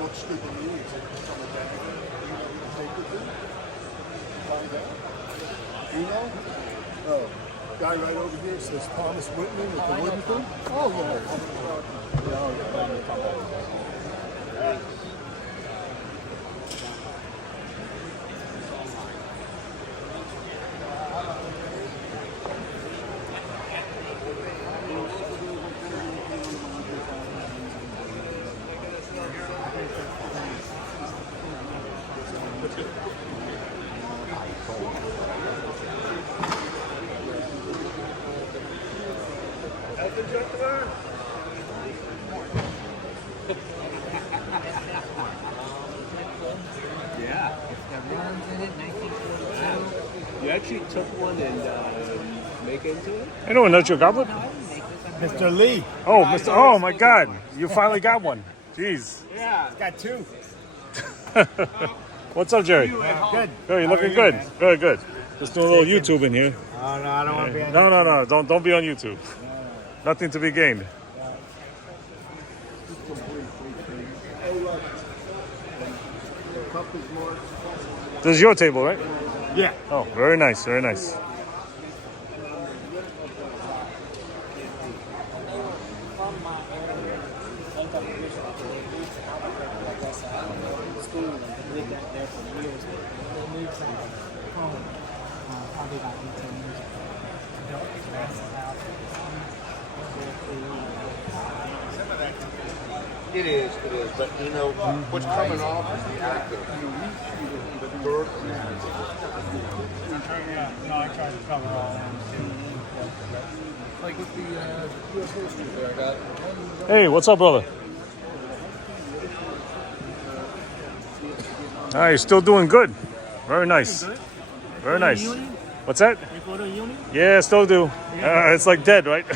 What's the news? Some of that. Take with you? Find out. You know? Oh, guy right over here says Thomas Wittmann with the wooden thing. Oh, Lord. Yeah, it's got runs in it, 1942. You actually took one and make into it? Anyone knows your goblet? Mr. Lee. Oh, Mr. Oh my God! You finally got one. Jeez. Yeah, got two. What's up, Jerry? Good. Good. You're How looking are you, good. man? Good. Good. Just doing a little YouTube in here. Oh, no, I don't want to be on No. Don't be on YouTube. Nothing to be gained. This is your table, right? Yeah. Oh, very nice. Very nice. School and lived out there for years. They moved back home probably about 18 years ago. Built his massive house. It is, but you know, what's coming off is the active. The dirt. Yeah, no, I tried to cover all that. Like with the US holster there, I got one. Hey, what's up, brother? Ah, you're still doing good. Very nice. Very nice. What's that? You go to uni? Yeah, still do. It's like dead, right?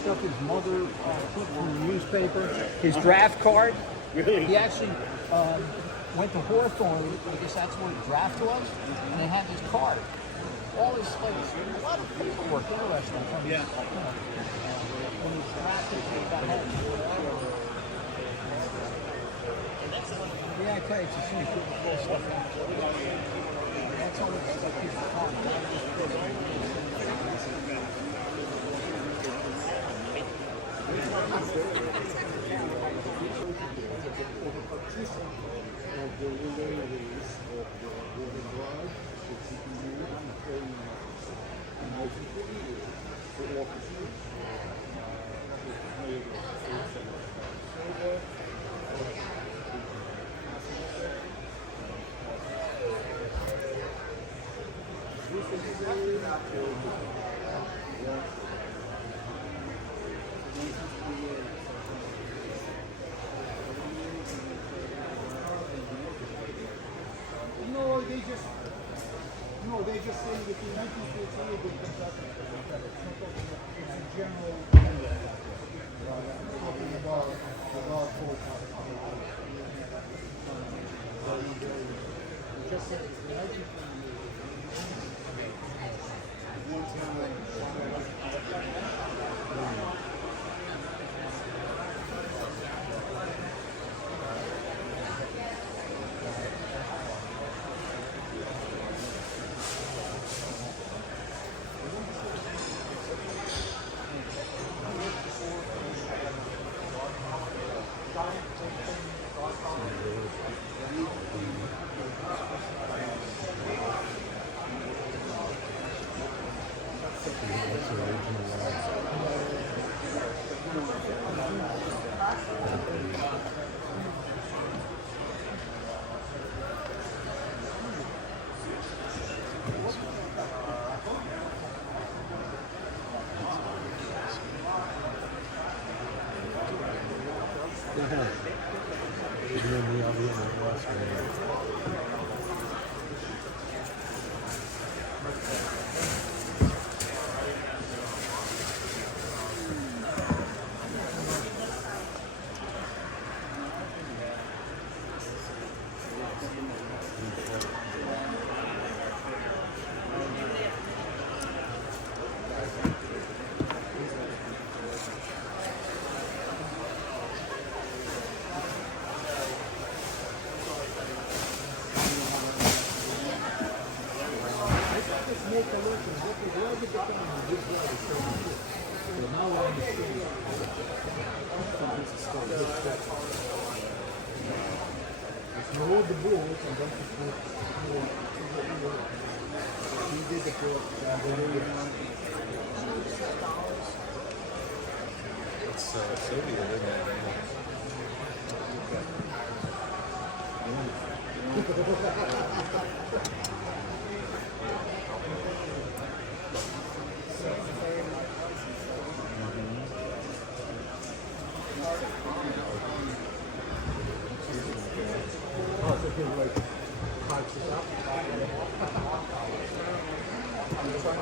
Stuff his mother took from the newspaper. His draft card. Really? He actually went to Hawthorne because that's where the draft was, and they had his card. All his like a lot of paperwork, interesting. From his, when he was drafted, he got home. Yeah, I tell you, it's a shame people pull stuff out. That's all it's like people talk. They just say that the 1938 would come back it's a general talking about the law code. Just that it's the 1938.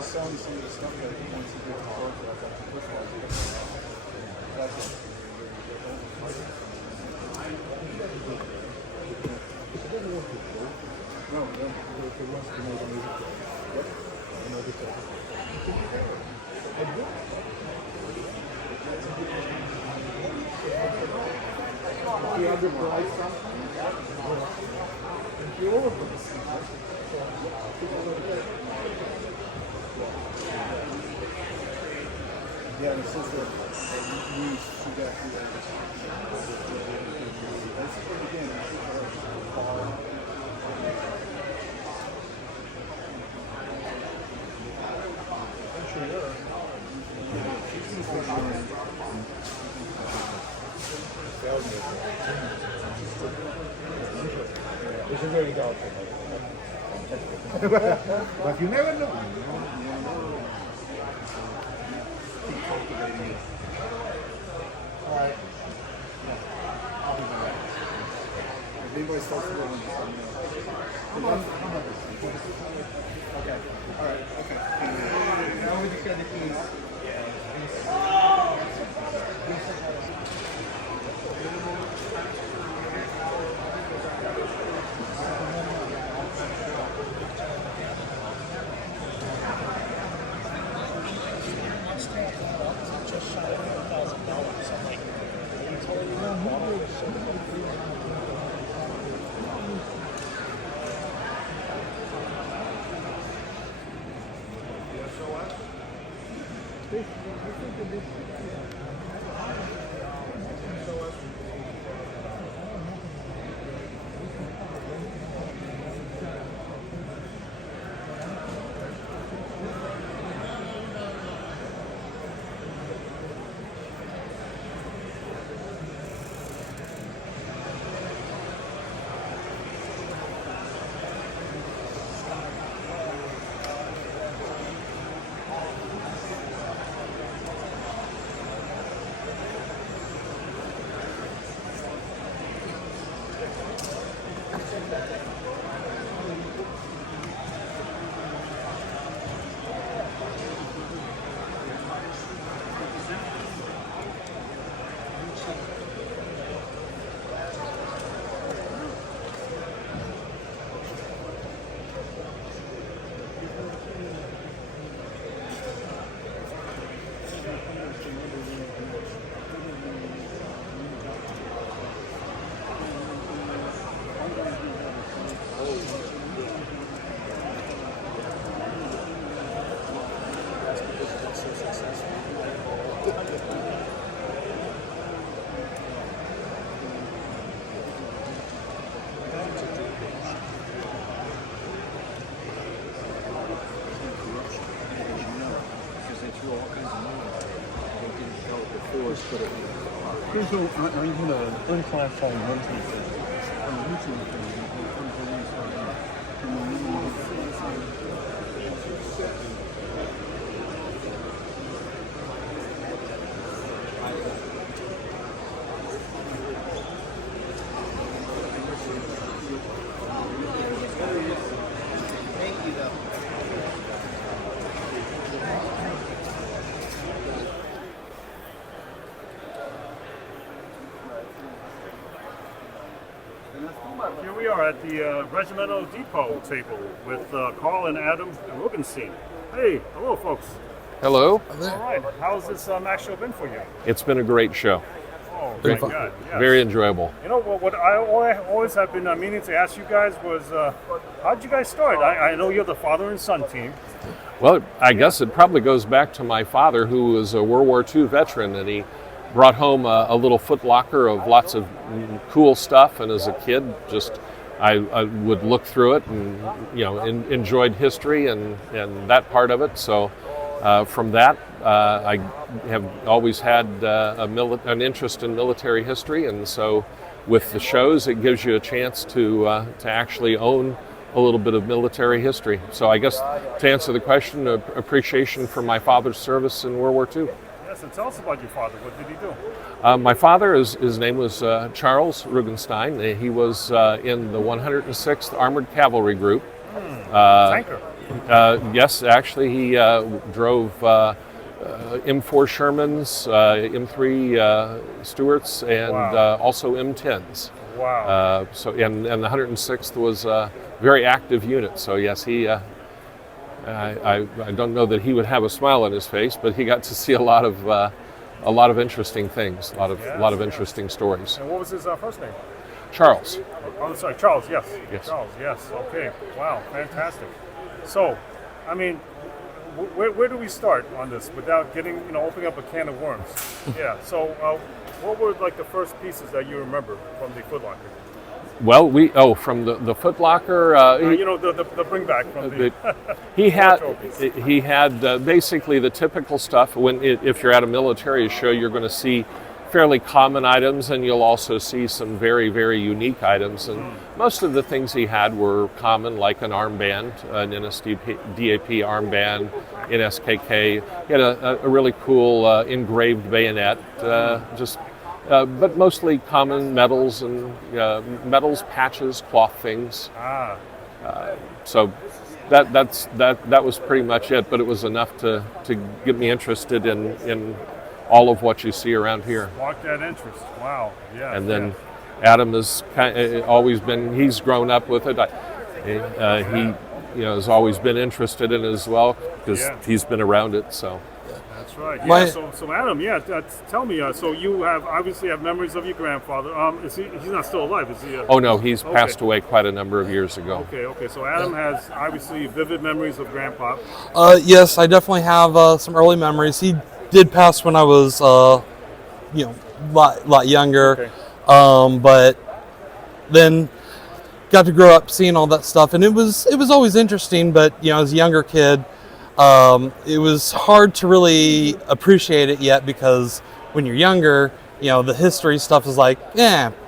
Selling some of the stuff that he wants to do to work with, like the first one. No, Yeah, the sister we got It's a very dark. But you never know. keep cultivating it. All right. I'll be back. If anybody starts to go on, just let me know. Okay. All right. Okay. Now we just got the keys. Here's I'm going to unclassify military on YouTube. Here we are at the Regimental Depot table with Carl and Adam Rubenstein. Hey, hello folks. Hello. All right, how's this Max show been for you? It's been a great show. Oh, Very my fun. God. Yes. Very enjoyable. You know, what I always have been meaning to ask you guys was, how'd you guys start? I know you're the father and son team. Well, I guess it probably goes back to my father, who was a World War II veteran, and he brought home a little Foot Locker of lots of cool stuff. And as a kid, just I would look through it and enjoyed history and that part of it. So from that, I have always had an interest in military history, and so with the shows, it gives you a chance to actually own a little bit of military history. So I guess to answer the question, appreciation for my father's service in World War II. Yes, and tell us about your father. What did he do? My father, his name was Charles Rubenstein. He was in the 106th Armored Cavalry Group. Tanker. Yes, actually, he drove M4 Shermans, M3 Stewarts, and also M10s. Wow. And the 106th was a very active unit. So yes, he I don't know that he would have a smile on his face, but he got to see a lot of interesting things, a lot of interesting stories. And what was his first name? Charles. Oh, sorry, Charles. Yes. Yes. Charles. Yes. Okay. Wow. Fantastic. So, I mean, where do we start on this without getting, opening up a can of worms? Yeah. So, what were like the first pieces that you remember from the Foot Locker? Well, from the Foot Locker. The bring back from the. he had basically the typical stuff. If you're at a Militaria show, you're going to see fairly common items, and you'll also see some very, very unique items. And most of the things he had were common, like an armband, an NSDAP armband, NSKK. He had a really cool engraved bayonet, but mostly common medals and medals, patches, cloth things. So that was pretty much it. But it was enough to get me interested in all of what you see around here. Sparked that interest. Wow. Yeah. And then Adam has always been. He's grown up with it. He has always been interested in it as well because he's been around it. So. That's right. Yeah. So Adam, tell me. So you obviously have memories of your grandfather. He's not still alive, is he? Oh no, he's passed away quite a number of years ago. Okay. So Adam has obviously vivid memories of Grandpa. Yes, I definitely have some early memories. He did pass when I was, lot younger, but then got to grow up seeing all that stuff, and it was always interesting. But as a younger kid, it was hard to really appreciate it yet because when you're younger, the history stuff is like,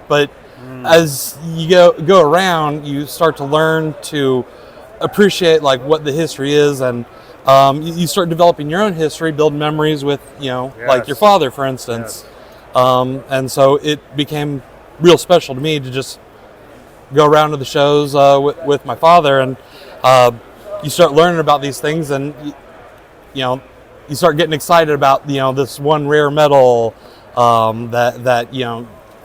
but as you go around, you start to learn to appreciate like what the history is, and you start developing your own history, build memories with, like your father, for instance. And so it became real special to me to just go around to the shows with my father, and you start learning about these things, and you start getting excited about this one rare medal that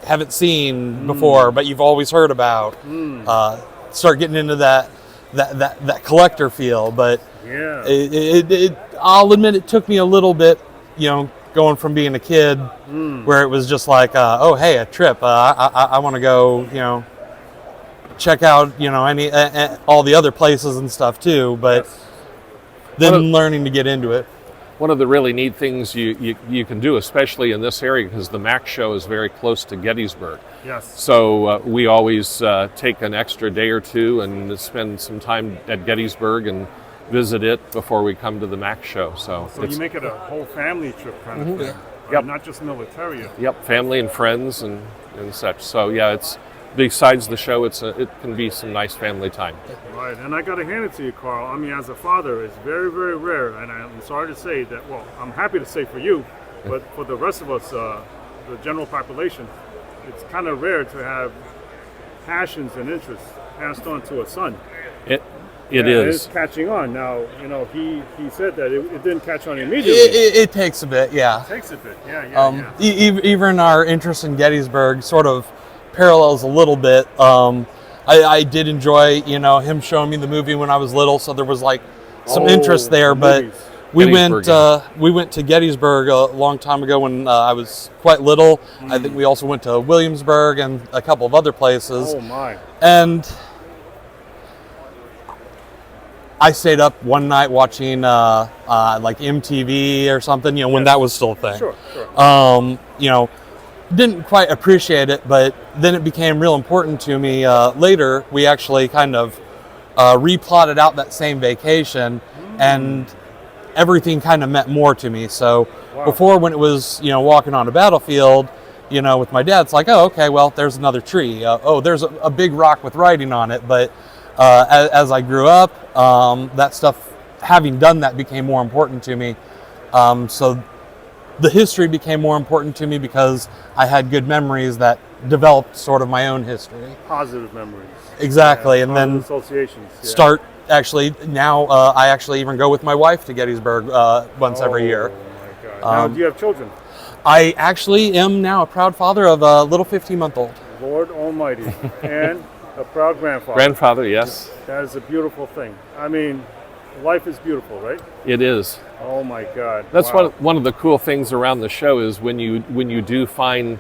haven't seen before, but you've always heard about. Start getting into that collector feel, but I'll admit it took me a little bit, going from being a kid where it was just like, oh hey, a trip, I want to go, check out, all the other places and stuff too, but then learning to get into it. One of the really neat things you can do, especially in this area, because the MAC show is very close to Gettysburg. Yes. So we always take an extra day or two and spend some time at Gettysburg and visit it before we come to the MAC show. So you make it a whole family trip kind of thing, Yep. Not just Militaria. Yep, family and friends and such. So yeah, besides the show, it can be some nice family time. Right, and I got to hand it to you, Carl. I mean, as a father, it's very, very rare, and I'm sorry to say that, well, I'm happy to say for you, but for the rest of us, the general population, it's kind of rare to have passions and interests passed on to a son. It is. It's catching on. Now, he said that it didn't catch on immediately. It takes a bit, yeah. It takes a bit, yeah. Even our interest in Gettysburg sort of parallels a little bit. I did enjoy, him showing me the movie when I was little, so there was like some interest there. But we went to Gettysburg a long time ago when I was quite little. I think we also went to Williamsburg and a couple of other places. Oh my! And I stayed up one night watching like MTV or something, when that was still a thing. Sure. Didn't quite appreciate it, but then it became real important to me. Later, we actually kind of replotted out that same vacation, and everything kind of meant more to me. So before, when it was, walking on a battlefield, with my dad, it's like, oh, okay, well, there's another tree. Oh, there's a big rock with writing on it. But as I grew up, that stuff, having done that, became more important to me. So the history became more important to me because I had good memories that developed sort of my own history. Positive memories. Exactly, and then associations. Yeah. Start actually now. I actually even go with my wife to Gettysburg once every year. My God. Now, do you have children? I actually am now a proud father of a little 15-month-old. Lord Almighty, and a proud grandfather. Grandfather, yes. That is a beautiful thing. I mean, life is beautiful, right? It is. Oh my God. That's wow. one of the cool things around the show is when you do find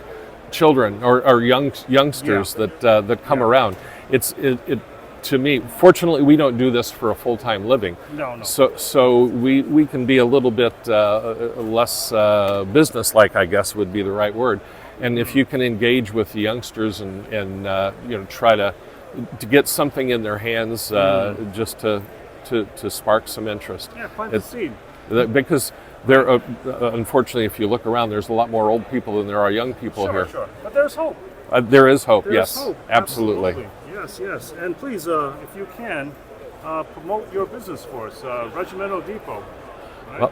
children or youngsters that come around. It to me, fortunately, we don't do this for a full-time living. No. So we can be a little bit less business-like, I guess would be the right word. And if you can engage with the youngsters and try to get something in their hands, just to spark some interest. Yeah, plant the seed. Because there, unfortunately, if you look around, there's a lot more old people than there are young people here. Sure. But there's hope. There is hope. There's yes, hope. absolutely. Yes. And please, if you can, promote your business for us, Regimental Depot. Right? Well,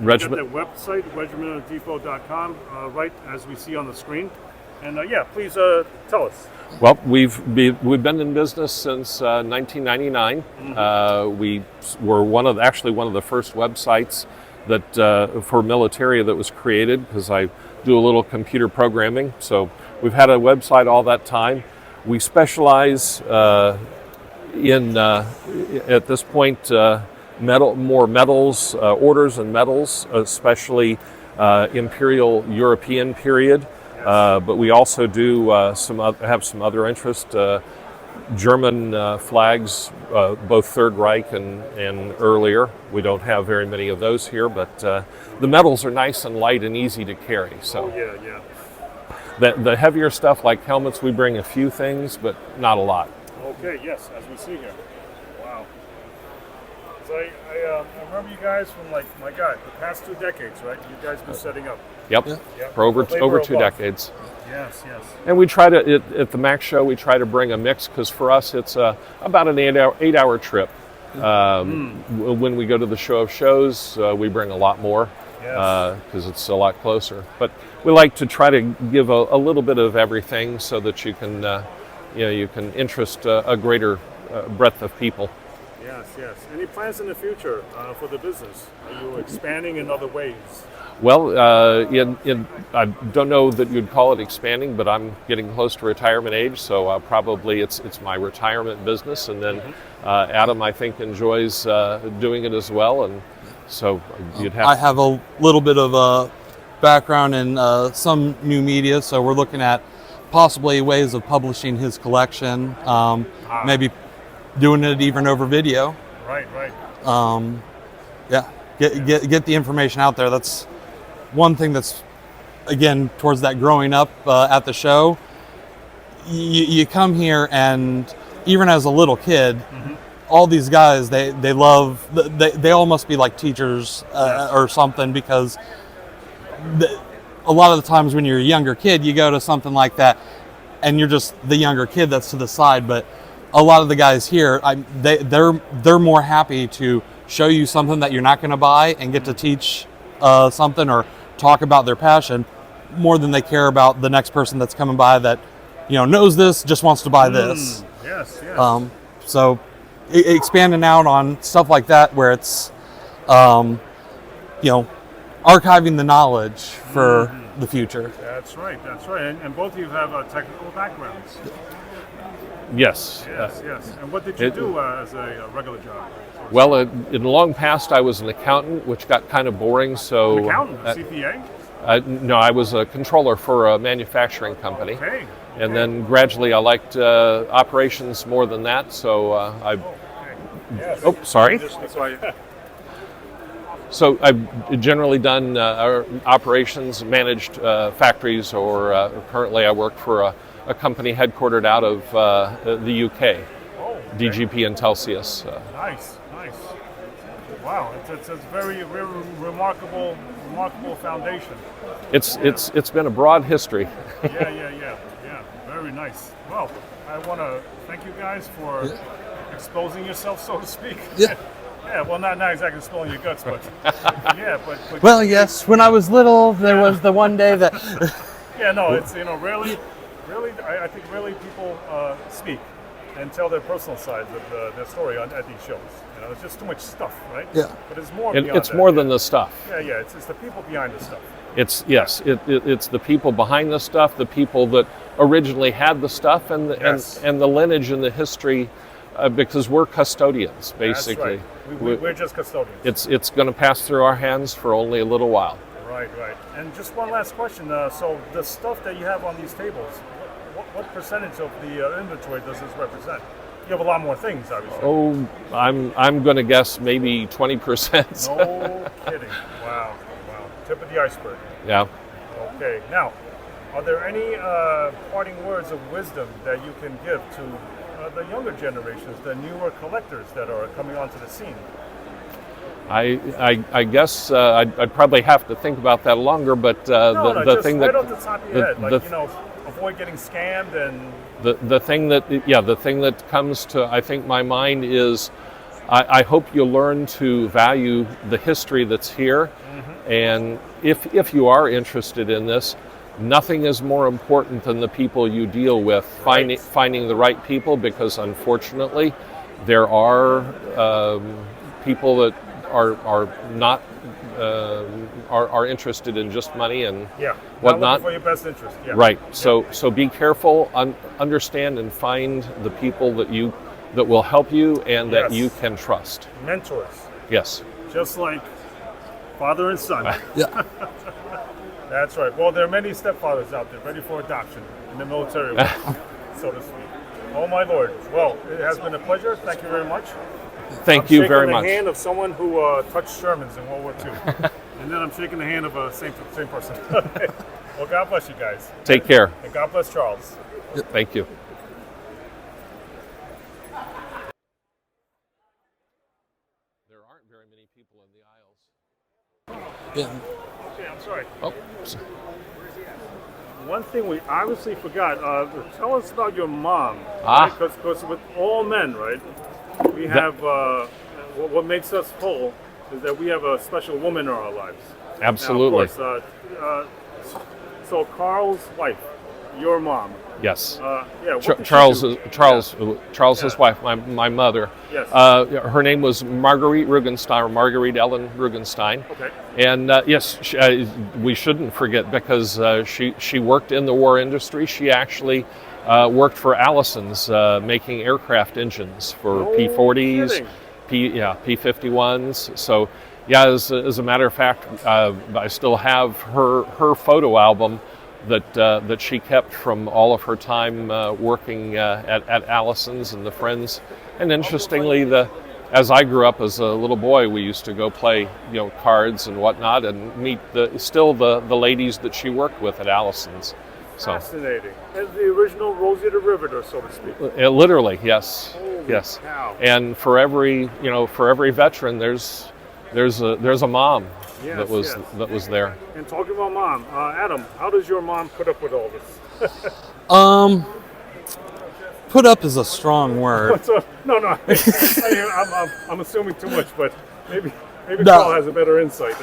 Get their website, regimentaldepot.com, right as we see on the screen. And please tell us. Well, we've been in business since 1999. We were one of the first websites that for Militaria that was created, because I do a little computer programming. So we've had a website all that time. We specialize in at this point more medals, orders and medals, especially Imperial European period. But we also do have some other interest. German flags, both Third Reich and earlier. We don't have very many of those here, but the medals are nice and light and easy to carry. So yeah. The heavier stuff like helmets, we bring a few things, but not a lot. Okay, yes, as we see here. Wow. So I remember you guys from the past 2 decades, right? You guys been setting up. Yep. For over 2 decades. Yes. And we try to at the Mac Show we try to bring a mix, because for us it's about an 8-hour trip. When we go to the Show of Shows, we bring a lot more because it's a lot closer. But we like to try to give a little bit of everything so that you can you can interest a greater breadth of people. Yes. Any plans in the future for the business? Are you expanding in other ways? Well, I don't know that you'd call it expanding, but I'm getting close to retirement age, so probably it's my retirement business. And then Adam, I think, enjoys doing it as well, and so you'd have. I have a little bit of a background in some new media, so we're looking at possibly ways of publishing his collection, maybe doing it even over video. Right. Get the information out there. That's one thing that's, again, towards that growing up at the show. You come here, and even as a little kid, all these guys, they all must be like teachers or something, because a lot of the times when you're a younger kid, you go to something like that and you're just the younger kid that's to the side. But a lot of the guys here, they're more happy to show you something that you're not going to buy and get to teach something or talk about their passion more than they care about the next person that's coming by that knows this, just wants to buy this. Yes. So expanding out on stuff like that, where it's archiving the knowledge for the future. That's right. And both of you have technical backgrounds. Yes. And what did you do as a regular job? Well, in the long past, I was an accountant, which got kind of boring. So an accountant, a CPA? No, I was a controller for a manufacturing company. Okay. And then gradually, I liked operations more than that. So Oh, sorry. So I've generally done operations, managed factories, or currently I work for a company headquartered out of the UK, DGP and Telsius. Nice. Wow, it's a very remarkable foundation. It's been a broad history. Yeah. Very nice. Well, I want to thank you guys for exposing yourself, so to speak. Yeah. Yeah, well, not exactly spilling your guts, but but well, yes. When I was little, there was the one day that. It's really, I think really people speak and tell their personal sides of their story at these shows. It's just too much stuff, right? Yeah. But it's more. It's more than the stuff. Yeah. It's the people behind the stuff. It's the people behind the stuff, the people that originally had the stuff, and the lineage and the history because we're custodians, basically. That's right. We're just custodians. It's going to pass through our hands for only a little while. Right. And just one last question. So the stuff that you have on these tables, what percentage of the inventory does this represent? You have a lot more things, obviously. Oh, I'm going to guess maybe 20%. No kidding. Wow. Tip of the iceberg. Yeah. Okay. Now, are there any parting words of wisdom that you can give to the younger generations, the newer collectors that are coming onto the scene? I guess I'd probably have to think about that longer, but the thing right that off the top of your head, like avoid getting scammed and the thing that comes to I think my mind is I hope you learn to value the history that's here, and if you are interested in this, nothing is more important than the people you deal with, finding the right people, because unfortunately there are people that are not are interested in just money and whatnot. Not looking for your best interest. Yeah. Right. So be careful. Understand and find the people that will help you and that you can trust. Mentors. Yes. Just like father and son. Yeah. That's right. Well, there are many stepfathers out there ready for adoption in the military, so to speak. Oh my Lord. Well, it has been a pleasure. Thank you very much. Thank you very much. I'm shaking the hand of someone who touched Shermans in World War II. And then I'm shaking the hand of a same person. Well, God bless you guys. Take care. And God bless Charles. Thank you. There aren't very many people in the aisles. Yeah. Okay, I'm sorry. Oh. One thing we obviously forgot, tell us about your mom. Because with all men, right, we have, what makes us whole is that we have a special woman in our lives. Absolutely. Now, of course, so Carl's wife, your mom. Yes. Charles's wife, my mother. Yes. Her name was Marguerite Rugenstein, or Marguerite Ellen Rugenstein. Okay. And yes, we shouldn't forget, because she worked in the war industry. She actually worked for Allison's, making aircraft engines for P-40s, P-51s. So, yeah, as a matter of fact, I still have her photo album that she kept from all of her time working at Allison's and the friends. And interestingly, as I grew up as a little boy, we used to go play, cards and whatnot, and meet the ladies that she worked with at Allison's. So fascinating. As the original Rosie the Riveter, so to speak. Literally, yes. Holy yes. cow. And for every veteran, there's a mom that was there. And talking about mom, Adam, how does your mom put up with all this? Put up is a strong word. No. I'm assuming too much, but maybe Carl has a better insight.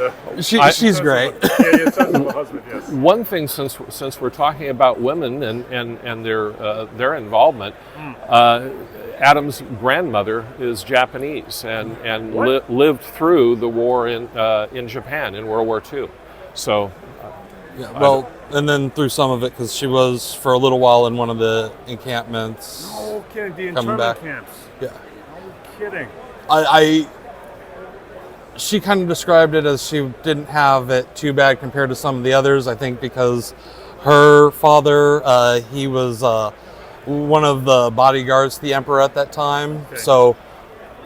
She's great. In terms of a husband, yes. One thing, since we're talking about women and their involvement, Adam's grandmother is Japanese and lived through the war in Japan in World War II. So, and then through some of it, because she was for a little while in one of the encampments. No kidding, the coming internment back. camps. Yeah. No kidding. She kind of described it as she didn't have it too bad compared to some of the others. I think because her father, he was one of the bodyguards to the emperor at that time, so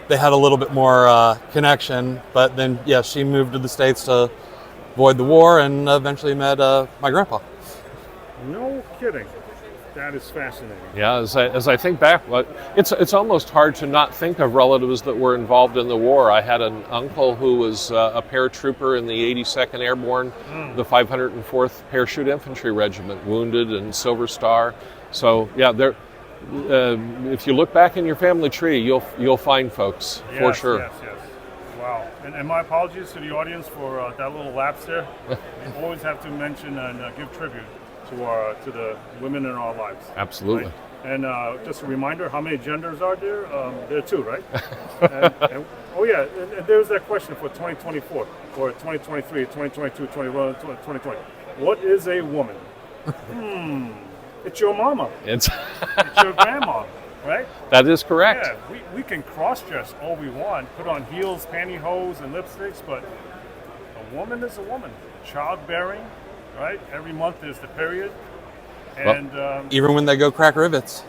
they had a little bit more connection. But then, she moved to the States to avoid the war, and eventually met my grandpa. No kidding. That is fascinating. Yeah, as I think back, it's almost hard to not think of relatives that were involved in the war. I had an uncle who was a paratrooper in the 82nd Airborne, the 504th Parachute Infantry Regiment, wounded in Silver Star. So there. If you look back in your family tree, you'll find folks for sure. Yes. Wow. And my apologies to the audience for that little lapse there. We always have to mention and give tribute to the women in our lives. Absolutely. Right? And just a reminder, how many genders are there? There are two, right? and there's that question for 2024 or 2023, 2022, 2021, 2020. What is a woman? It's your mama. It's your grandma. right? That is correct. Yeah, we can cross-dress all we want, put on heels, pantyhose, and lipsticks, but a woman is a woman. Childbearing, right? Every month there's the period. And even when they go crack rivets.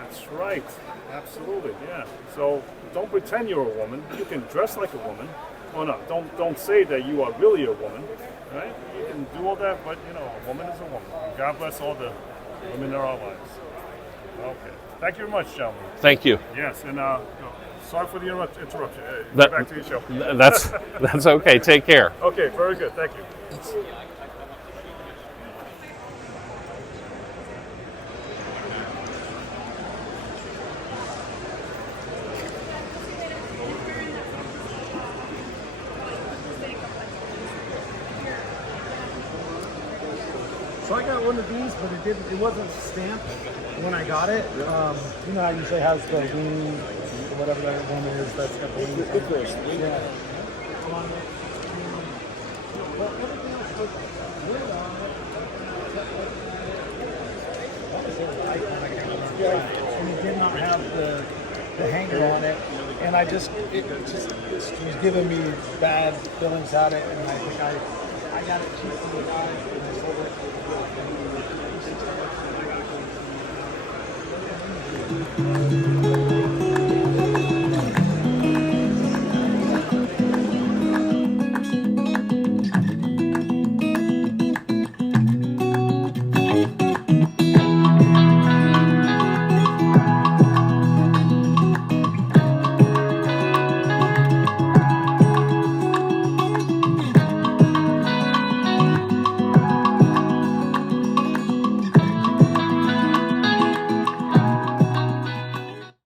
That's right. Absolutely, yeah. So don't pretend you're a woman. You can dress like a woman. Oh no, don't say that you are really a woman, right? You can do all that, but you know, a woman is a woman. And God bless all the women in our lives. Okay. Thank you very much, gentlemen. Thank you. Yes, and sorry for the interruption. Get back to your show. That's okay. Take care. Okay, very good. Thank you. So I got one of these, but it wasn't stamped when I got it. You know how it usually has the wing, whatever that one is, that's got the wing. Yeah. But everything else was wood on it. And it did not have the hanger on it. And it just was giving me bad feelings at it. And I think I got it cheap from the guy and I sold it. Thank you.